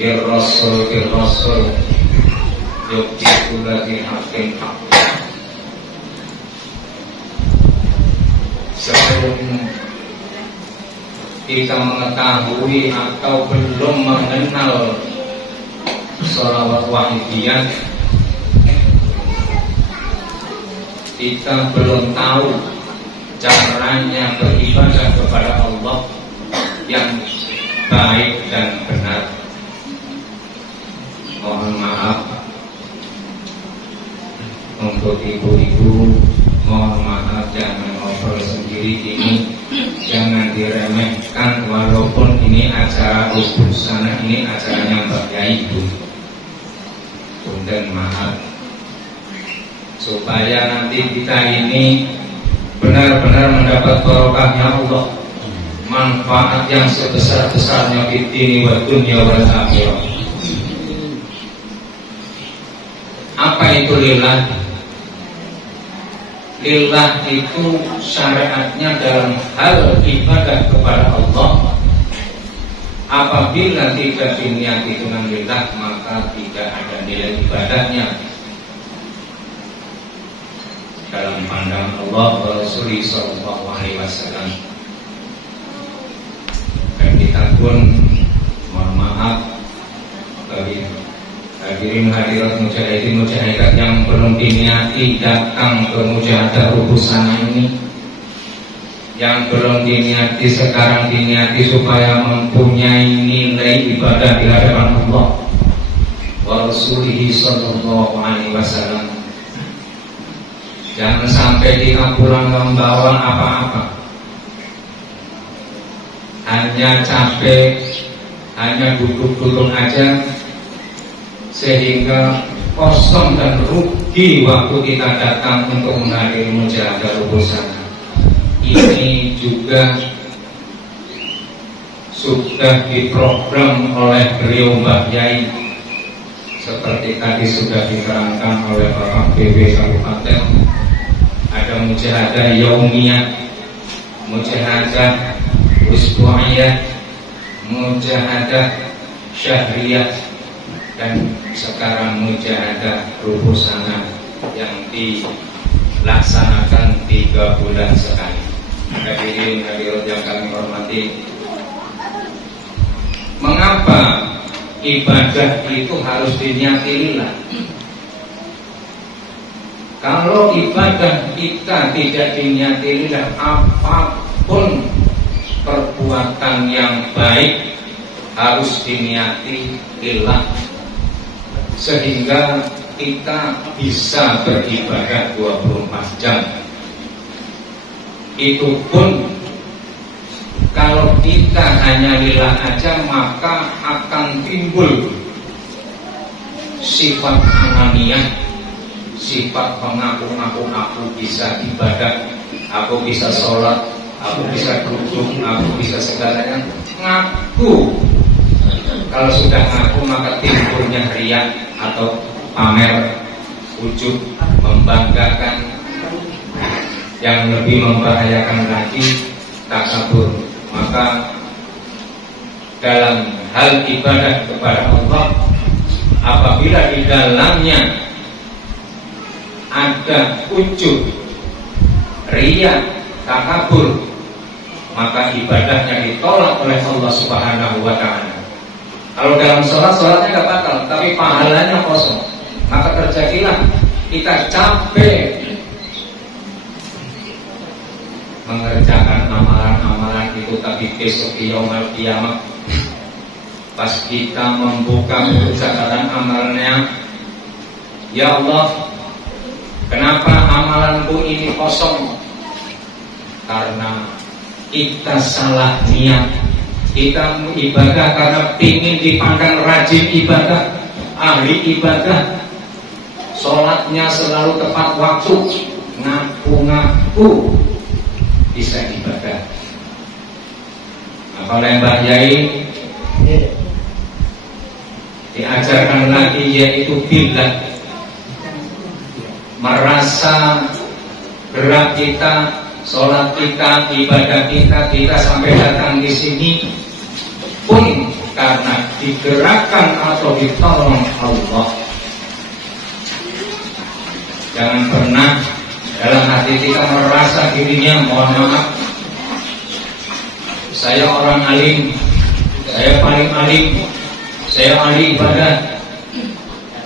Rasul yuktikulahi hakim hak. Sebelum kita mengetahui atau belum mengenal sholawat wahidiyah, kita belum tahu caranya beribadah kepada Allah yang baik dan benar. Mohon maaf untuk ibu-ibu, mohon maaf, jangan ngobrol sendiri ini, jangan diremehkan, walaupun ini acara rubuh sana, ini acaranya Mbak Yai Bu. Punten maaf, supaya nanti kita ini benar-benar mendapat barokahnya Allah, manfaat yang sebesar-besarnya di dini wa dunya wal akhirah. Apa itu lillah? Lillah itu syariatnya dalam hal ibadah kepada Allah, apabila tidak diniati dengan lillah, maka tidak ada nilai ibadahnya dalam pandangan Allah wa Rasulullah sallallahu alaihi wasallam. Dan kita pun mohon maaf bagi hadirin hadirat mujahidin mujahidat yang belum diniati datang ke mujahadah rubuh sana ini, yang belum diniati sekarang diniati supaya mempunyai nilai ibadah di hadapan Allah wa Rasulullah sallallahu alaihi wasallam. Jangan sampai kita pulang membawa apa-apa, hanya capek, hanya duduk-duduk aja, sehingga kosong dan rugi waktu kita datang untuk menghadiri mujahadah rubuh sana. Ini juga sudah diprogram oleh beliau Mbah Yai, seperti tadi sudah diterangkan oleh Bapak BW Kabupaten. Ada mujahadah yaumiyah, mujahadah usbu'iyah, mujahadah syahriyah, dan sekarang mujahadah rubuh sana yang laksanakan 3 bulan sekali. Hadirin hadirat yang kami hormati, mengapa ibadah itu harus diniati lillah? Kalau ibadah kita tidak diniati lillah, apapun perbuatan yang baik harus diniati lillah, sehingga kita bisa beribadah 24 jam. Itu pun kalau kita hanya lillah aja, maka akan timbul sifat ananiyah, sifat mengaku-ngaku aku bisa ibadah, aku bisa sholat, aku bisa duduk, aku bisa segalanya. Ngaku. Kalau sudah ngaku, maka timbulnya riya atau pamer, ujub, membanggakan. Yang lebih membahayakan lagi, takabur. Maka dalam hal ibadah kepada Allah, apabila di dalamnya ada ujub, riya, takabur, maka ibadahnya ditolak oleh Allah Subhanahu wa ta'ala. Kalau dalam sholatnya nggak batal, tapi pahalanya kosong, maka terjadilah kita capek mengerjakan amalan-amalan itu, tapi besok di yaumul qiyamah pas kita membuka catatan amalnya, ya Allah, kenapa amalanku ini kosong? Karena kita salah niat. Kita ibadah karena ingin dipandang rajin ibadah, ahli ibadah, sholatnya selalu tepat waktu, ngaku-ngaku bisa ibadah. Kalau yang Mbak Yai diajarkan lagi, yaitu billah, merasa gerak kita, sholat kita, ibadah kita sampai datang di sini pun karena digerakkan atau ditolong Allah. Jangan pernah dalam hati kita merasa dirinya, mohon maaf, saya orang alim, saya paling alim, saya ahli ibadah.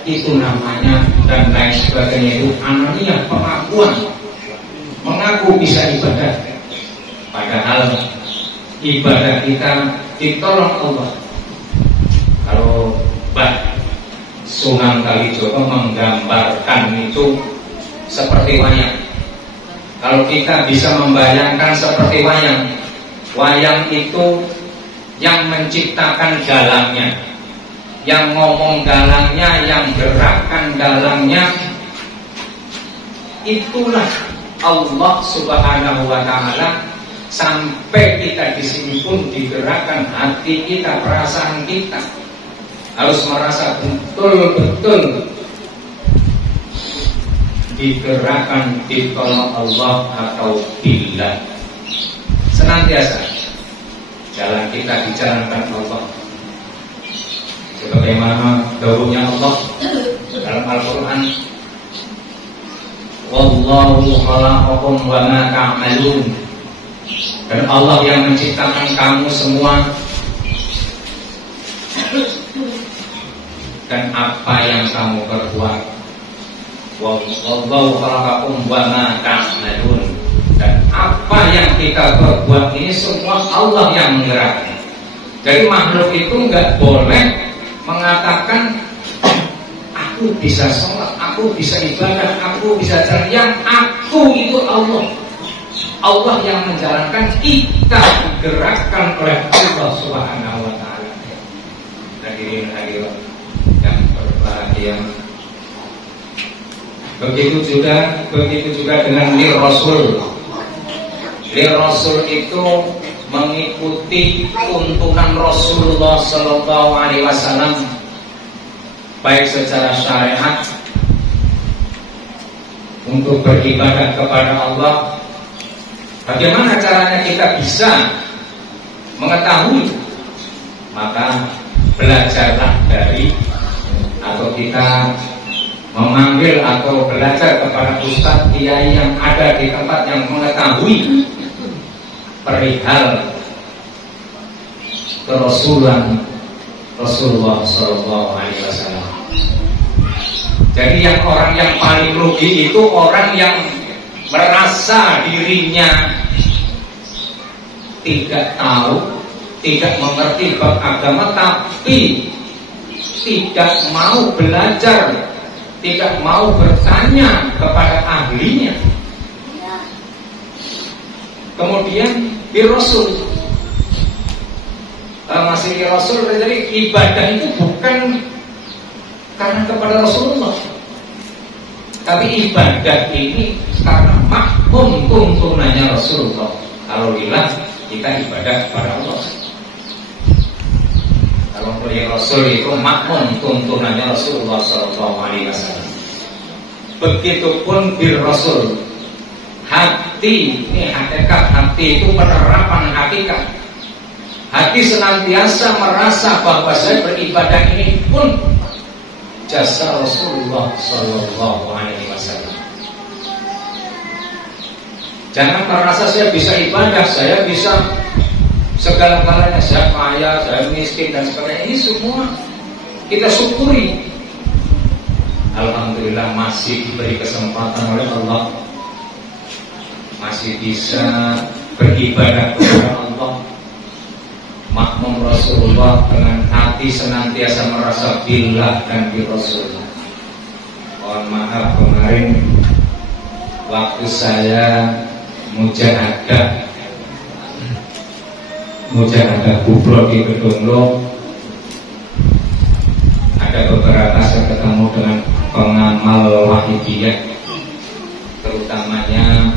Itu namanya dan lain sebagainya, itu ananiyah, pengakuan, mengaku bisa ibadah, padahal ibadah kita ditolong Allah. Kalau Mbah Sunan Kalijogo menggambarkan itu seperti wayang. Kalau kita bisa membayangkan seperti wayang, wayang itu yang menciptakan dalangnya, yang ngomong dalangnya, yang gerakan dalangnya, itulah Allah Subhanahu wa ta'ala. Sampai kita di sini pun digerakkan hati kita, perasaan kita harus merasa betul-betul digerakkan, ditolong Allah atau billah. Senantiasa jalan kita dijalankan Allah, sebagaimana dawuhnya Allah dalam Al-Quran, wallahu khalaqakum wa ma ta'malun, dan Allah yang menciptakan kamu semua dan apa yang kamu perbuat. Wallahu khalaqakum wa ma ta'malun, dan apa yang kita perbuat ini semua Allah yang menggerakkan. Jadi makhluk itu nggak boleh mengatakan aku bisa sholat, aku bisa ibadah, aku bisa ceria. Aku itu Allah. Allah yang menjalankan, kita digerakkan oleh Allah Subhanahu wa ta'ala. Hadirin hadirat yang berbahagia, begitu juga dengan lir Rasul. Lir Rasul itu mengikuti tuntunan Rasulullah Sallallahu Alaihi Wasallam, baik secara syariat untuk beribadah kepada Allah. Bagaimana caranya kita bisa mengetahui? Maka belajarlah dari, atau kita memanggil atau belajar kepada ustadz kiai yang ada di tempat yang mengetahui perihal kerasulan Rasulullah Sallallahu Alaihi Wasallam. Jadi orang yang paling rugi itu orang yang merasa dirinya tidak tahu, tidak mengerti bab agama, tapi tidak mau belajar, tidak mau bertanya kepada ahlinya. Kemudian di Rasul, masih di Rasul, jadi ibadah itu bukan karena kepada Rasulullah, tapi ibadah ini karena makmum tuntunannya Rasulullah. Kalau bilang kita ibadah kepada Allah, kalau dari Rasul itu makmum tuntunannya Rasulullah Sallallahu Alaihi Wasallam. Begitupun bir Rasul, hati ini hakikat, hati itu penerapan hakikat. Hati senantiasa merasa bahwa saya beribadah ini pun jasa Rasulullah Sallallahu Alaihi Wasallam. Jangan merasa saya bisa ibadah, saya bisa segala-galanya, saya kaya, saya miskin dan sebagainya. Ini semua kita syukuri. Alhamdulillah masih diberi kesempatan oleh Allah, masih bisa beribadah kepada Allah. Makmum Rasulullah dengan hati senantiasa merasa billah dan bi Rasulullah. Mohon maaf kemarin waktu saya mujahadah kubro di Kedunglo, ada beberapa saya ketemu dengan pengamal Wahidiyah, terutamanya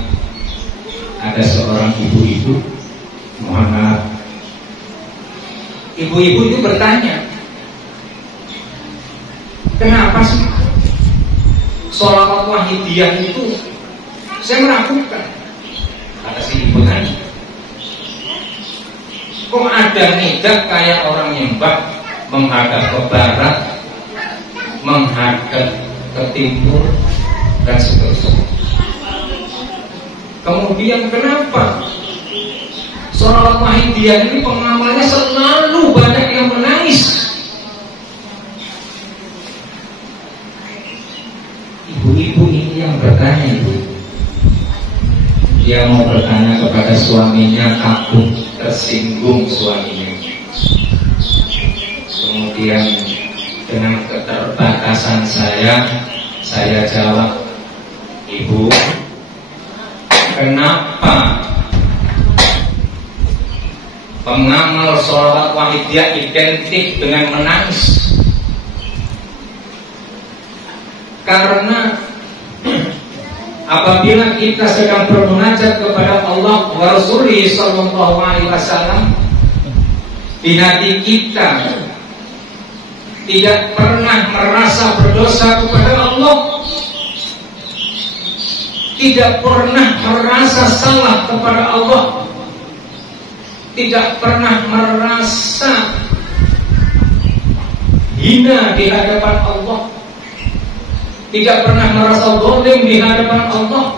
ada seorang ibu-ibu. Mohon maaf, ibu-ibu itu bertanya, kenapa sih sholawat Wahidiyah itu saya meragukan? Kata si ibu tadi, kok ada nidak kayak orang nyembah menghadap ke barat, menghadap ke timur dan seterusnya. Kemudian kenapa sholawat Wahidiyah ini pengamalnya selalu banyak yang menangis? Ibu-ibu ini yang bertanya, ibu. Dia mau bertanya kepada suaminya, takut tersinggung suaminya. Kemudian dengan keterbatasan saya jawab, ibu, kenapa pengamal sholawat Wahidiyah identik dengan menangis? Karena apabila kita sedang bermunajat kepada Allah wa Rasulih Sallallahu Alaihi Wasallam, di hati kita tidak pernah merasa berdosa kepada Allah, tidak pernah merasa salah kepada Allah, tidak pernah merasa hina di hadapan Allah, tidak pernah merasa zalim di hadapan Allah,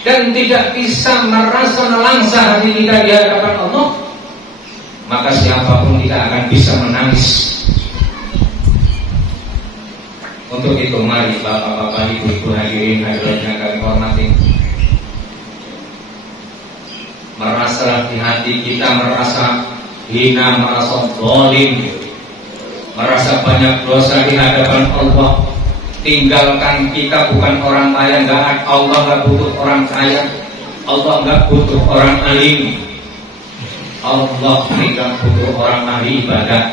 dan tidak bisa merasa nelangsa hati kita di hadapan Allah, maka siapapun tidak akan bisa menangis. Untuk itu mari bapak-bapak, ibu-ibu, hadirin hadirat yang kami hormati, merasa di hati kita merasa hina, merasa zalim, merasa banyak dosa di hadapan Allah. Tinggalkan, kita bukan orang kaya, Allah nggak butuh orang kaya, Allah nggak butuh orang alim, Allah tidak butuh orang ahli ibadah.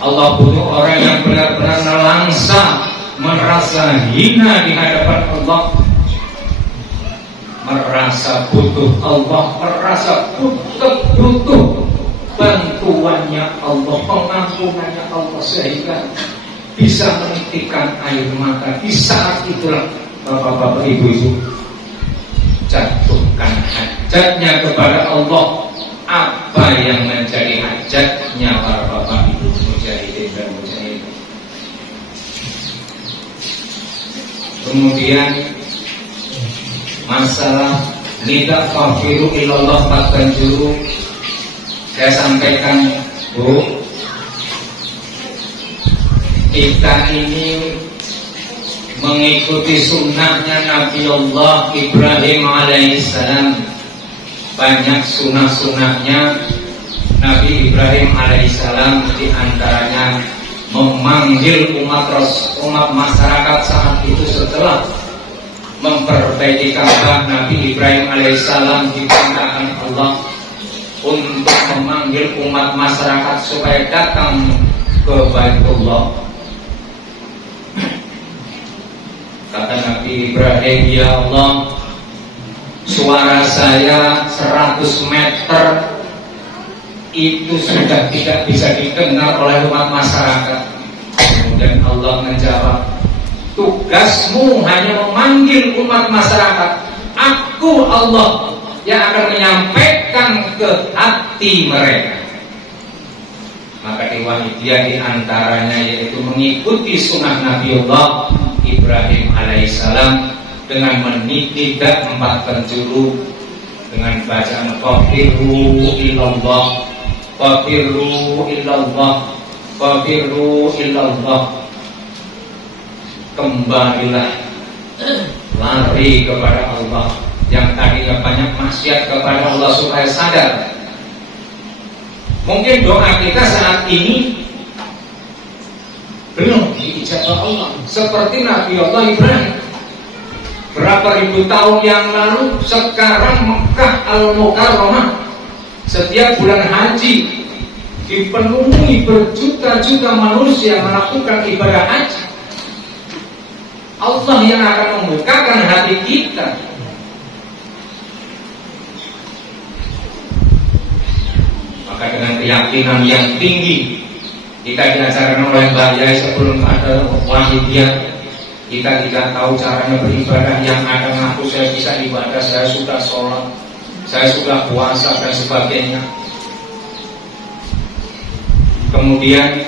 Allah butuh orang yang benar-benar nelangsa, merasa hina di hadapan Allah, merasa butuh Allah, merasa butuh bantuannya Allah, pengampunannya Allah, sehingga bisa menitikkan air mata. Di saat itulah bapak-bapak, ibu-ibu, jatuhkan hajatnya kepada Allah. Apa yang menjadi hajatnya para bapak, ibu, mujahidin dan mujahidin? Kemudian masalah lidah fafiru ilallah 4 penjuru saya sampaikan, Bu, kita ini mengikuti sunnahnya Nabi Allah Ibrahim alaihissalam. Banyak sunnah-sunnahnya Nabi Ibrahim alaihissalam, di antaranya memanggil umat masyarakat saat itu setelah memperbaiki Ka'bah. Nabi Ibrahim alaihissalam diperintahkan Allah untuk memanggil umat masyarakat supaya datang ke Baitullah. Kata Nabi Ibrahim, ya Allah, suara saya 100 meter itu sudah tidak bisa didengar oleh umat masyarakat. Kemudian Allah menjawab, tugasmu hanya memanggil umat masyarakat. Aku Allah yang akan menyampaikan ke hati mereka. Maka Wahidiyah diantaranya yaitu mengikuti sunnah Nabi Allah Ibrahim alaihissalam dengan menitidak 4 penjuru dengan bacaan qafiru ilallah, qafiru ilallah, qafiru ilallah. Kembalilah, lari kepada Allah. Yang tadinya banyak maksiat kepada Allah supaya sadar. Mungkin doa kita saat ini belum diijabah Allah, seperti Nabi Allah Ibrahim. Berapa ribu tahun yang lalu, sekarang Mekah Al-Mukarramah setiap bulan haji dipenuhi berjuta-juta manusia melakukan ibadah haji. Allah yang akan membukakan hati kita. Maka dengan keyakinan yang tinggi kita diajarkan oleh Mbak Yai sebelum ada Wahidiyah, kita tidak tahu caranya beribadah. Yang ada ngaku saya bisa ibadah, saya sudah sholat, saya sudah puasa dan sebagainya. Kemudian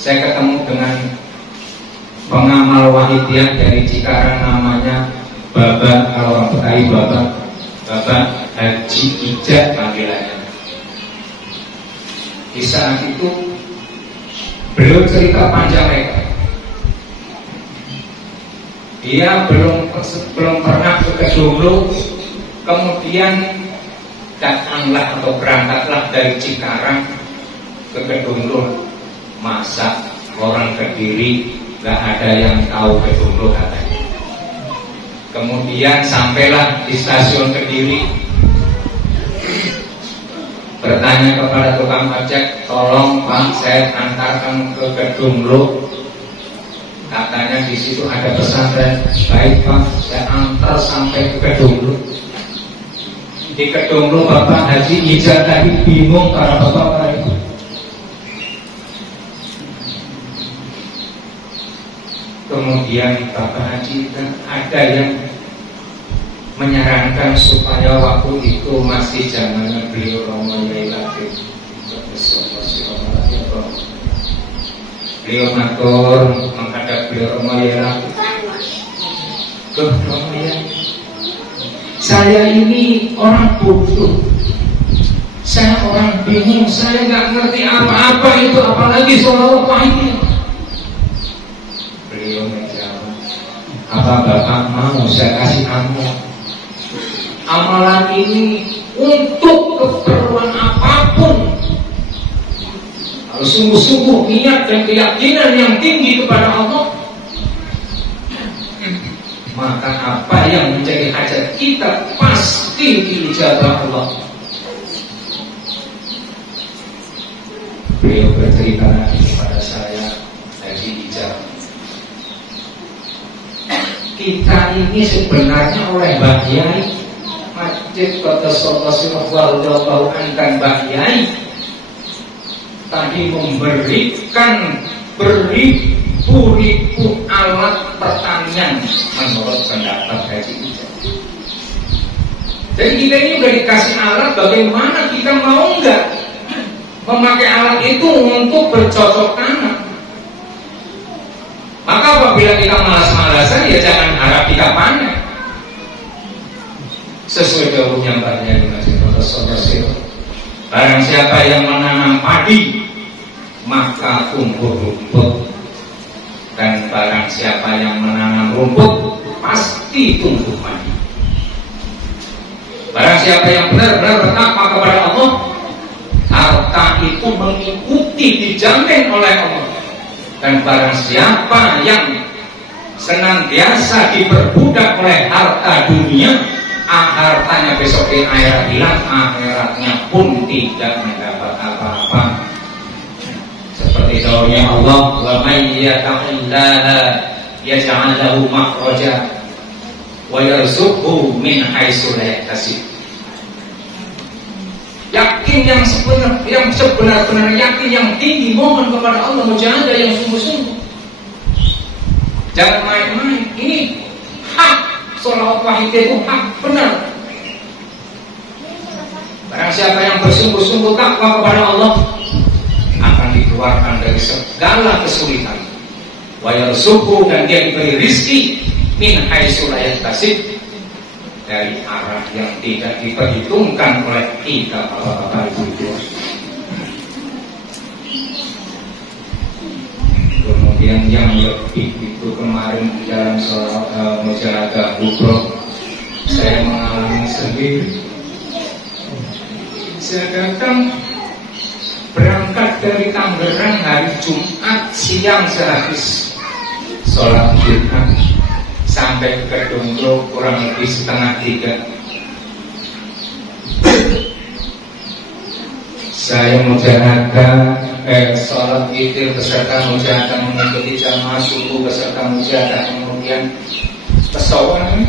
saya ketemu dengan pengamal Wahidiyah dari Cikarang, namanya Bapak, kalau orang Betawi Bapak Haji Ijat panggilannya. Di saat itu beliau cerita panjang lebar. Dia belum pernah ke Kedunglo, kemudian datanglah atau berangkatlah dari Cikarang ke Kedunglo. Masa orang Kediri gak ada yang tahu Kedunglo katanya. Kemudian sampailah di stasiun Kediri, bertanya kepada tukang ojek, tolong Pak, saya antarkan ke Kedunglo. Katanya di situ ada pesantren. Baik Pak, saya antar sampai ke Kedunglo. Di Kedunglo Bapak Haji Ijat tadi bingung para bapak itu. Kemudian Bapak Haji ada yang menyarankan supaya waktu itu masih zamannya beliau Romo Yai Latif. Beliau matur menghadap beliau Romo Yai Latif, Romo Yai, saya ini orang bodoh, saya orang bingung, saya nggak ngerti apa-apa itu, apalagi soal apa ini. Beliau menjawab, apa Bapak mau saya kasih amal? Amalan ini untuk keperluan apapun, kalau sungguh-sungguh niat dan keyakinan yang tinggi kepada Allah, maka apa yang menjadi hajat kita pasti diijabah Allah. Beliau bercerita lagi kepada saya, Haji Ijab, kita ini sebenarnya oleh Mbah Yai Masjid Kota Sokosino Wallahu Ankan Mbah Yai tadi memberikan beribu-ribu alat pertanian menurut pendapat Haji Ijab. Jadi kita ini udah dikasih alat, bagaimana kita mau enggak memakai alat itu untuk bercocok tanam? Maka apabila kita malas-malasan, ya jangan harap kita panen. Sesuai dawuhnya Mbaknya di Masjid Rasul. Barang siapa yang menanam padi, maka tumbuh rumput. Dan barang siapa yang menanam rumput, pasti tumbuh padi. Barang siapa yang benar-benar bertakwa kepada Allah, harta itu mengikuti, dijamin oleh Allah. Dan barang siapa yang senantiasa diperbudak oleh harta dunia, hartanya besok di akhirat hilang, akhiratnya pun tidak mendapat apa-apa. Seperti dawuhnya Allah, wa may yattaqillaha yaj'al lahu makhraja wa yarzuqhu min haitsu la yahtasib. Yakin yang sebenar-benar yakin yang tinggi, mohon kepada Allah mujahadah yang sungguh-sungguh. Jangan main-main. Ini hak, sholawat wahid itu hak benar. Barang siapa yang bersungguh-sungguh takwa kepada Allah akan dikeluarkan dari segala kesulitan. Wa yarzuqhu, dan dia diberi rizki min haitsu la yahtasib, dari arah yang tidak diperhitungkan oleh kita bapak-bapak ibu-ibu. Kemudian yang lebih itu kemarin di dalam sholat mujahadah kubro, saya mengalami sendiri. Saya datang berangkat dari Tangerang hari Jumat siang sehabis sholat Jumat, sampai ke Dongro kurang lebih 2:30. Saya mujahadah sholat witir beserta mujahadah, mengikuti jamaah subuh beserta mujahadah, kemudian kesowan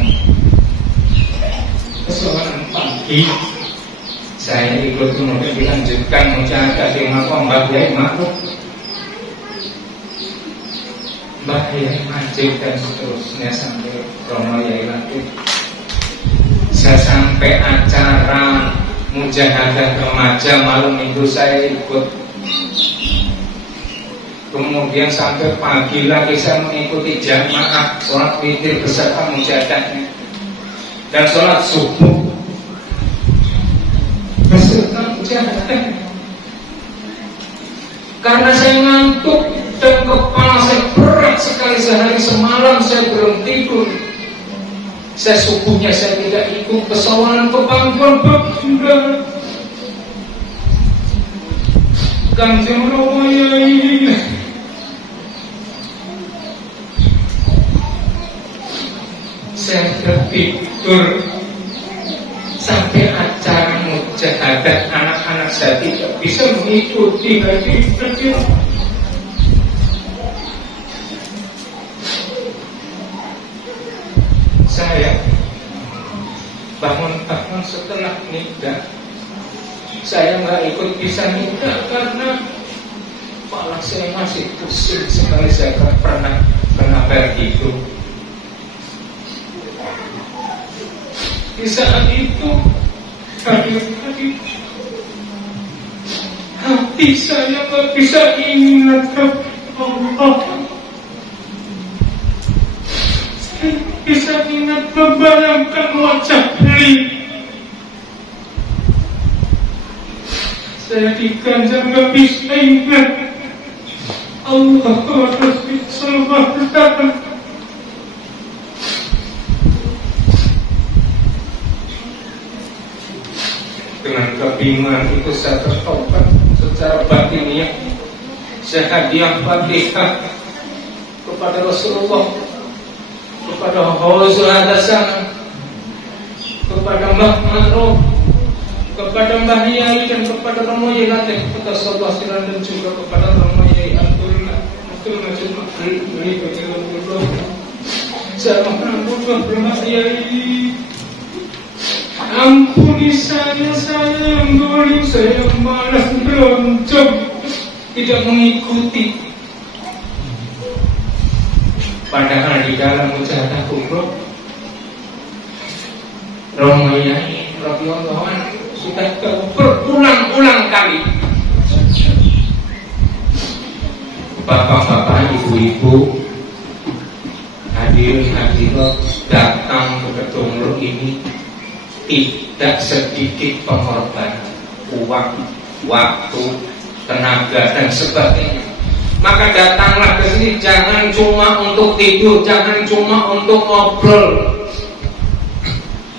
pagi saya ikut, kemudian dilanjutkan mujahadah di makom Mbak Yai Makhluk, Mbak Yai Majid, dan seterusnya sampai Romo Yai Latif. Saya sampai acara mujahadah remaja malam minggu saya ikut. Kemudian sampai pagi lagi saya mengikuti jamaah sholat witir beserta mujahadahnya, dan sholat subuh beserta mujahadahnya. Karena saya ngantuk dan kepala saya berat sekali, sehari semalam saya belum tidur. Saya subuhnya saya tidak ikut kesowanan ke pangkuan baginda Kanjeng Romo Yai. Saya tertidur sampai acara mujahadah, anak-anak saya tidak bisa mengikuti lagi. Saya bangun setelah nikah, saya nggak ikut bisa nikah karena kepala saya masih pusing sekali. Saya pernah begitu. Di saat itu hati saya nggak bisa ingat Allah. Bisa ingat, membayangkan wajah beliau. Saya diganjar nggak bisa ingat Allah Rasulullah. Dengan kebingungan itu saya bertobat secara batiniah. Saya hadiah Fatihah kepada Rasulullah, kepada Hausul Hadasan, kepada Mbah Ma'ruf, kepada Mbah Yai, dan kepada Romo Yai Latif, kepada Sallallahu Alaihi Wasallam, dan juga kepada Romo Yai Abdullah Majid Makhluk. Saya mohon Mbah Yai, ampuni saya yang dolim, saya malas beronjok, tidak mengikuti. Padahal di dalam mujahadah kubro, Romo Yai radhiyallahu anhu sudah berulang-ulang kali, bapak-bapak, ibu-ibu, hadirin hadirat datang ke gedung Nur ini tidak sedikit pengorbanan uang, waktu, tenaga dan sebagainya. Maka datanglah ke sini jangan cuma untuk tidur, jangan cuma untuk ngobrol.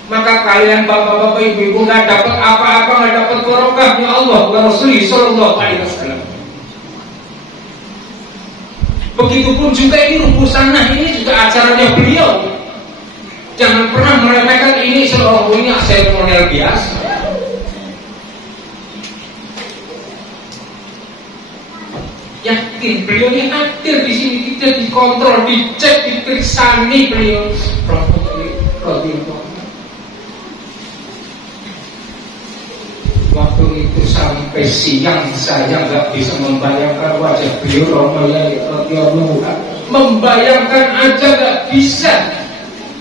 Maka kalian bapak-bapak ibu-ibu nggak dapat apa-apa, nggak dapat barokahnya Allah wa Rasulullah sallallahu alaihi wasallam. Begitupun juga ini Rubusanah ini juga acaranya beliau. Jangan pernah meremehkan ini seolah ini seremonial biasa. Yakin beliau ini hadir di sini, kita dikontrol, dicek, dipersani beliau. Waktu itu sampai siang saya nggak bisa membayangkan wajah beliau Romayai radhiyallahu anhu. Membayangkan aja nggak bisa,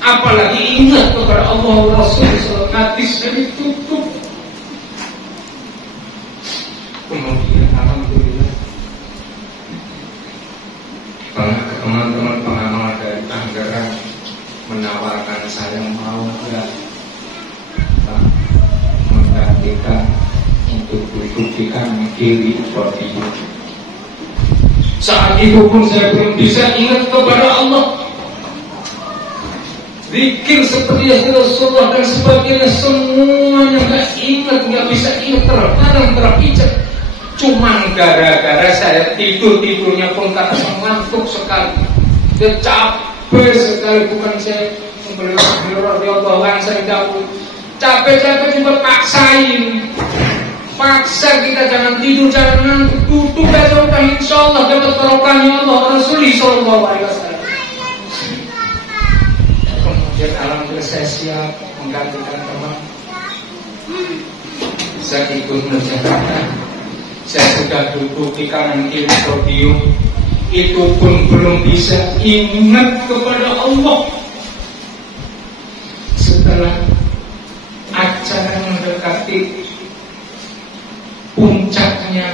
apalagi ingat kepada Allah Rasul. Hati saya ditutup. Kemudian alhamdulillah teman-teman pengamal dari Tangerang menawarkan saya mau nggak menggantikan untuk duduk di kanan kiri seperti itu. Saat itu pun saya belum bisa ingat kepada Allah. Zikir seperti Rasulullah dan sebagainya semuanya nggak ingat, nggak bisa ingat, terkadang terpijak. Cuman gara-gara saya tidurnya pun kata ngantuk sekali, dia capek sekali, bukan saya beliau saya dahulu capek juga paksa kita jangan tidur, jangan ngantuk, duduk aja udah insya Allah dapat barokahnya Allah Rasulullah sallallahu alaihi wasallam. Kemudian alhamdulillah saya siap menggantikan teman. Saya ikut menjalankan. Saya sudah duduk di kanan kiri podium, itu pun belum bisa ingat kepada Allah. Setelah acara mendekati puncaknya,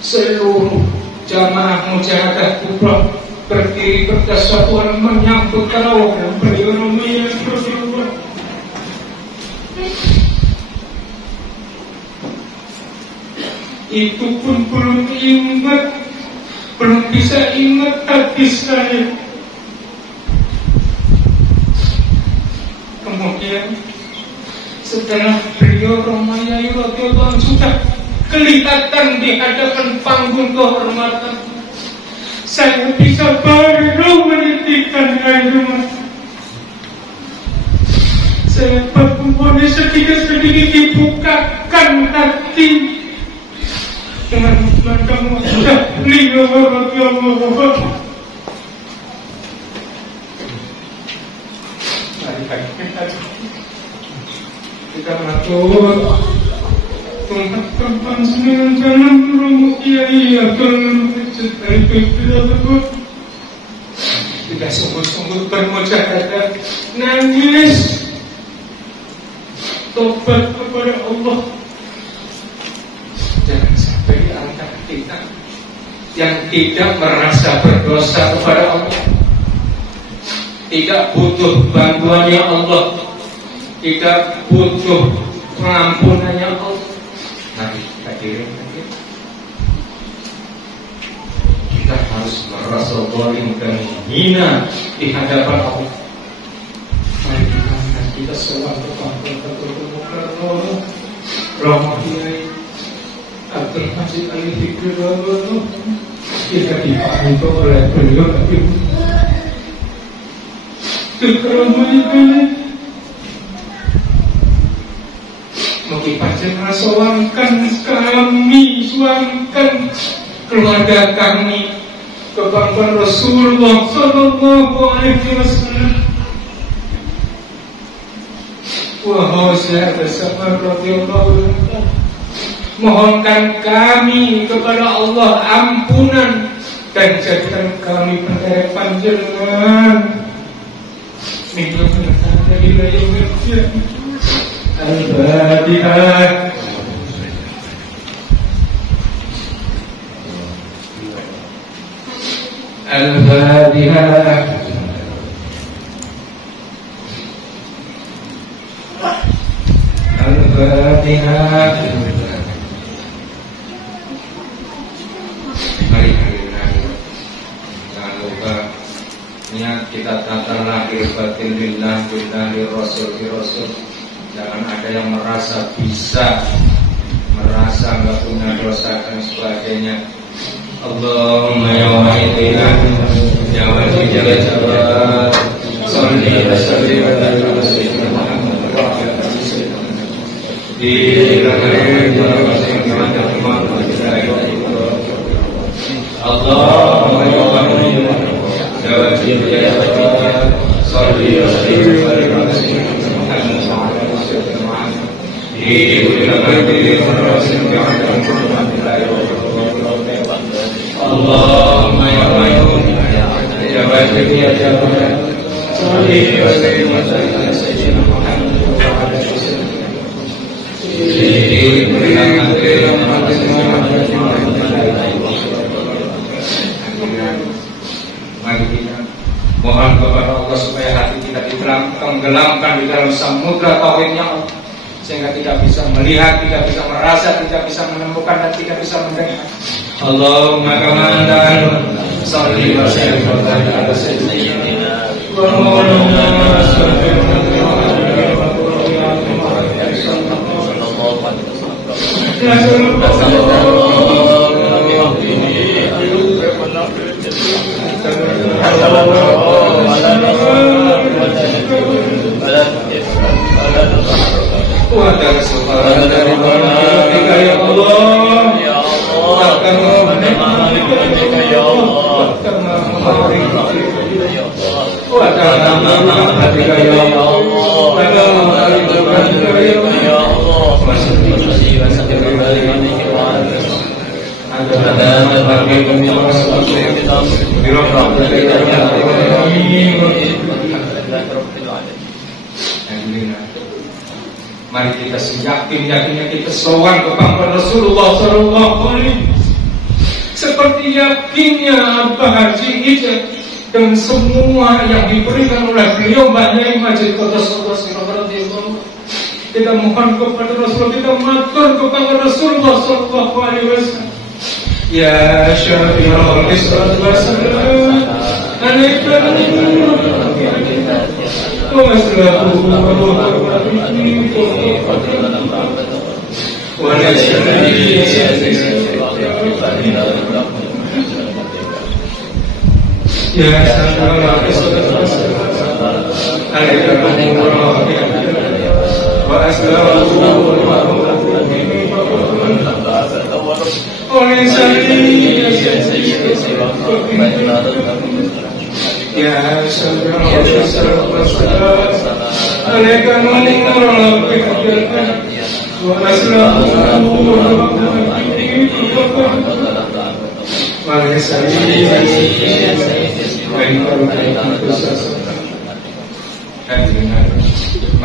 seluruh jamaah mujahadah kubra berdiri berdasatuan menyambut tarawih beliau namanya Rasulullah. Itu pun belum ingat, belum bisa ingat hadis saya. Kemudian setelah beliau Romayai radhiyallahu anhu sudah kelihatan di hadapan panggung kehormatan, saya bisa baru menitikkan air mata. Saya berkumpulnya sedikit-sedikit dibukakan hati dengan macam wajah beliau radhiyallahu anhu. Kita mengatur tempat dengan jalan rumah kiai akan mencintai beliau. Tidak sungguh-sungguh bermujahadah, nangis, tobat kepada Allah. Jangan sampai di antara kita yang tidak merasa berdosa kepada Allah, tidak butuh bantuannya Allah, tidak butuh pengampunannya Allah. Mari hadirin, kita harus merasa zalim dan hina di hadapan Allah. Mari kita selalu Romayai Abdul Majid Al-Fikri kita dipahami oleh beliau keramaian. Mungkin panjenengan sowankan kami, sowankan keluarga kami kepada Rasulullah sallallahu alaihi wasallam. Wahai sahabat radhiyallahu anhu, mohonkan kami kepada Allah ampunan dan jadikan kami penderek panjenengan. Minggu mendatang dari wilayah Al-Fatihah. Al-Fatihah. Al-Fatihah. Mari jangan lupa niat kita tata lahir batin lillah Rasul. Jangan ada yang merasa bisa, merasa nggak punya dosa dan sebagainya. Allahumma ya wahidina ya wahid ya jawad salli wa sallim ala sayyidina Muhammad wa ala alihi Allahumma ya wahid ya wahid ya jawad salli wa sallim ala sayyidina Muhammad wa ala Allahumma ya Qayyum ya Wahid ya Jawad salli wa sallim ala sayyidina Muhammad wa ala alihi. Mohon kepada Allah supaya hati kita tenggelamkan di dalam samudra tauhidnya Allah, sehingga tidak bisa melihat, tidak bisa merasa, tidak bisa menemukan, dan tidak bisa mendengar. Allahumma kama anta salli wa sallim ala sayyidina wa maulana Mari kita seyakin-yakinnya kita sowan kepada Rasulullah SAW, seperti yakinnya Abah Haji Ijaz dan semua yang diberikan oleh beliau Mbak Majid Qudus. Kita mohon kepada Rasulullah, kita matur kepada Rasulullah SAW. Ya Syafi'ul Islam wassalam alaikum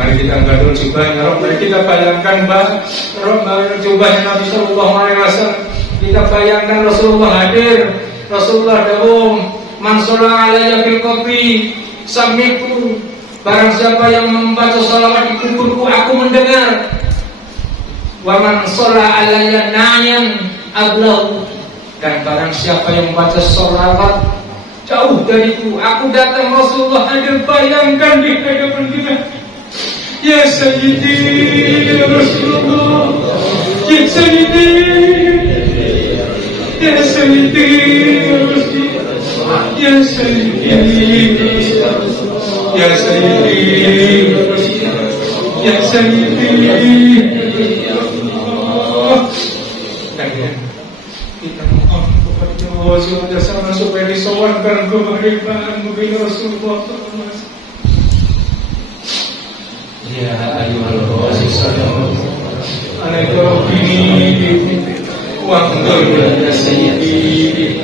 Mari kita angkat jubahnya, mari kita bayangkan jubahnya Nabi Sallallahu Alaihi Wasallam. Kita bayangkan Rasulullah hadir, Rasulullah dawuh, man shalla alayya fil qabri sami'tu. Barang siapa yang membaca salawat di kuburku, aku mendengar. Wa man shalla alayya nayan ablahu. Dan barang siapa yang membaca salawat jauh dariku, aku datang. Rasulullah hadir, bayangkan di hadapan kita. Ya Sayyidi ya Rasulullah, ya Sayyidi, ya Sayyidi ya Rasulullah, ya Sayyidi, ya Sayyidi, ya Sayyidi. Kita mohon kepada Allah sama supaya disowankan kemerdekaan mobil Rasulullah SAW. Ya ayyuhal rasul alaikum ini wa ya sayyidi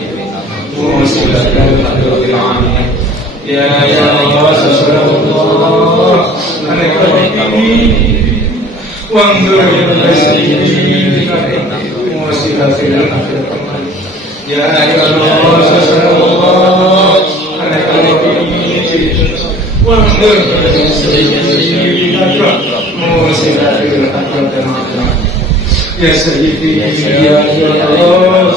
wa sallallahu alaihi ya Rasulullah alaikum ini wa ya sayyidi wa sallallahu ya Rasulullah alaikum ini Ya Sayyidi ya Allah,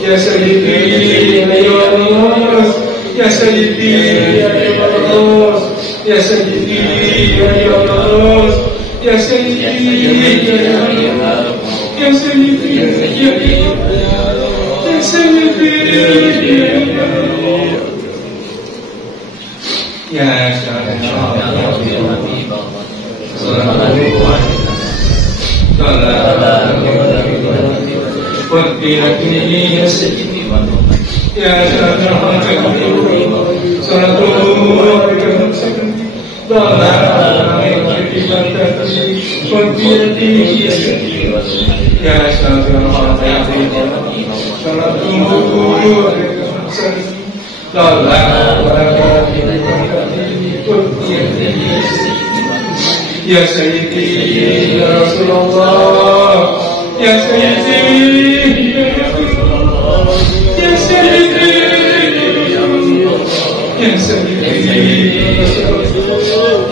Ya Sayyidi ya Allah, Ya Sayyidi ya Allah, Ya Sayyidi ya Allah, Ya Sayyidi ya Allah, Ya Sayyidi ya Allah, Ya Sayyidi ya Allah. Ya Ya Sayyidi ya Rasulullah, Ya Sayyidi ya Rasulullah, Ya Sayyidi ya Rasulullah, Ya Sayyidi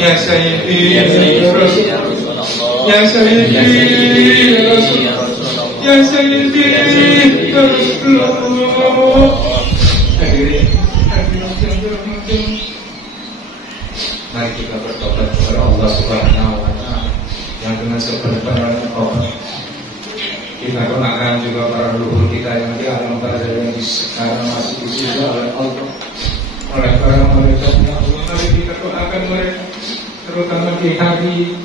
Ya Sayyidi ya Rasulullah, Ya Sayyidi ya Rasulullah, Ya Sayyidi ya Rasulullah. Mari kita bertobat kepada Allah Subhanahu wa Ta'ala yang dengan sepenuhnya Allah. Kita doakan juga para leluhur kita yang di alam barzah yang sekarang masih dijaga oleh Allah, oleh para malaikatnya Allah. Mari kita doakan mereka, terutama di hari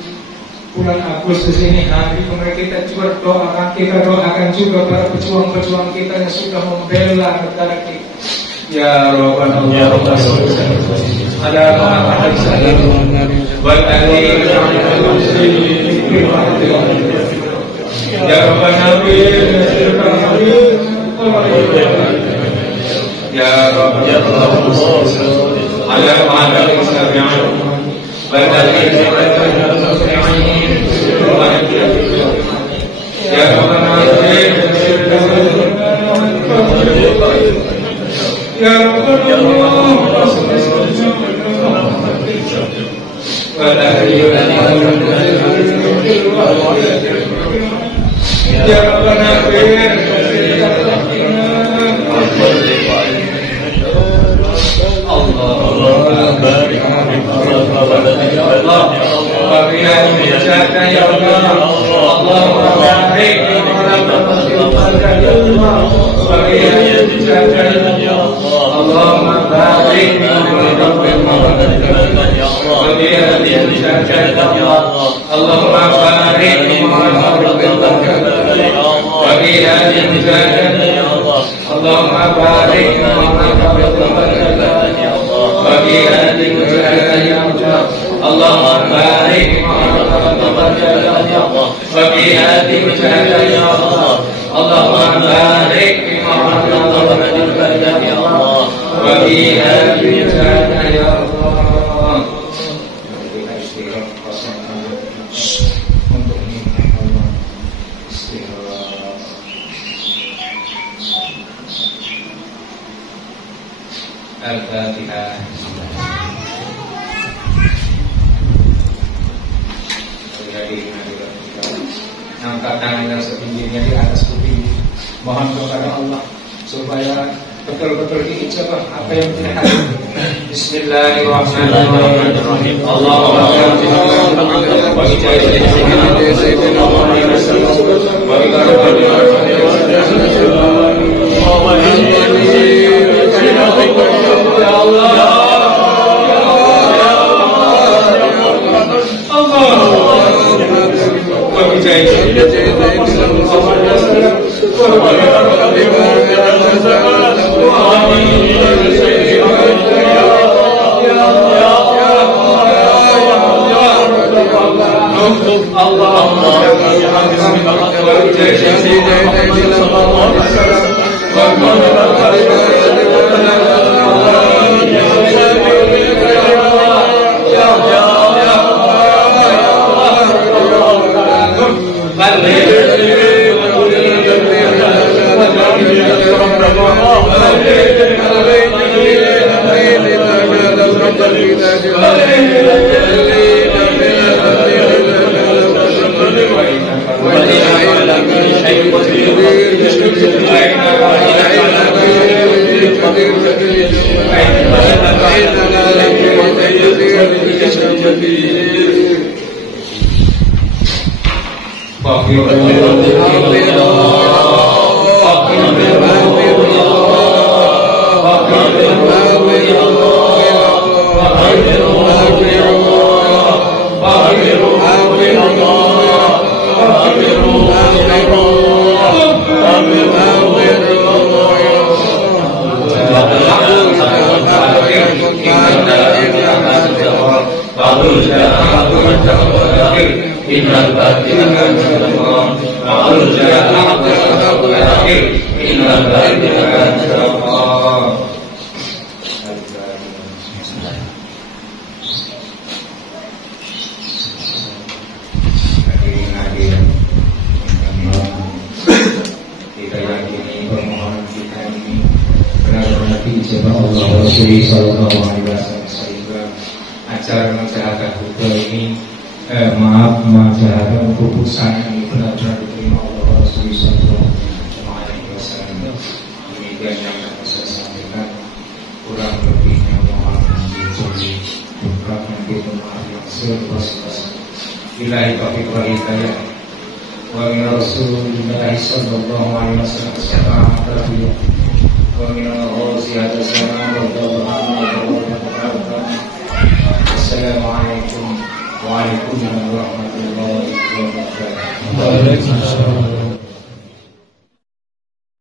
bulan Agustus ini, hari mereka kita juga doakan juga para pejuang-pejuang kita yang sudah membela negara kita. Ya Rabbana ya Rabbana ada Muhammad sallallahu alaihi wasallam ya Rabbana ya Rabbana ala Muhammad sallallahu ya Rabbana Ya Allah, Al-Fatihah. Angkat tangannya setingginya di atas kuping. Mohon kepada Allah supaya betul-betul diijabah apa yang kita hati. Bismillahirrahmanirrahim. Allahumma Wa Masyarakat keputusan ini benar-benar diterima oleh Rasulullah SAW. Demikian yang dapat saya sampaikan, kurang lebihnya mohon dicuri, bukan maaf yang sebesar-besar. Billahi taufiq wal hidayah. Wa min Rasulillah sallallahu alaihi wasallam syafa'at tarbiyah. Wa min al-ghaziyat sallallahu alaihi wasallam. Assalamualaikum warahmatullahi wabarakatuh.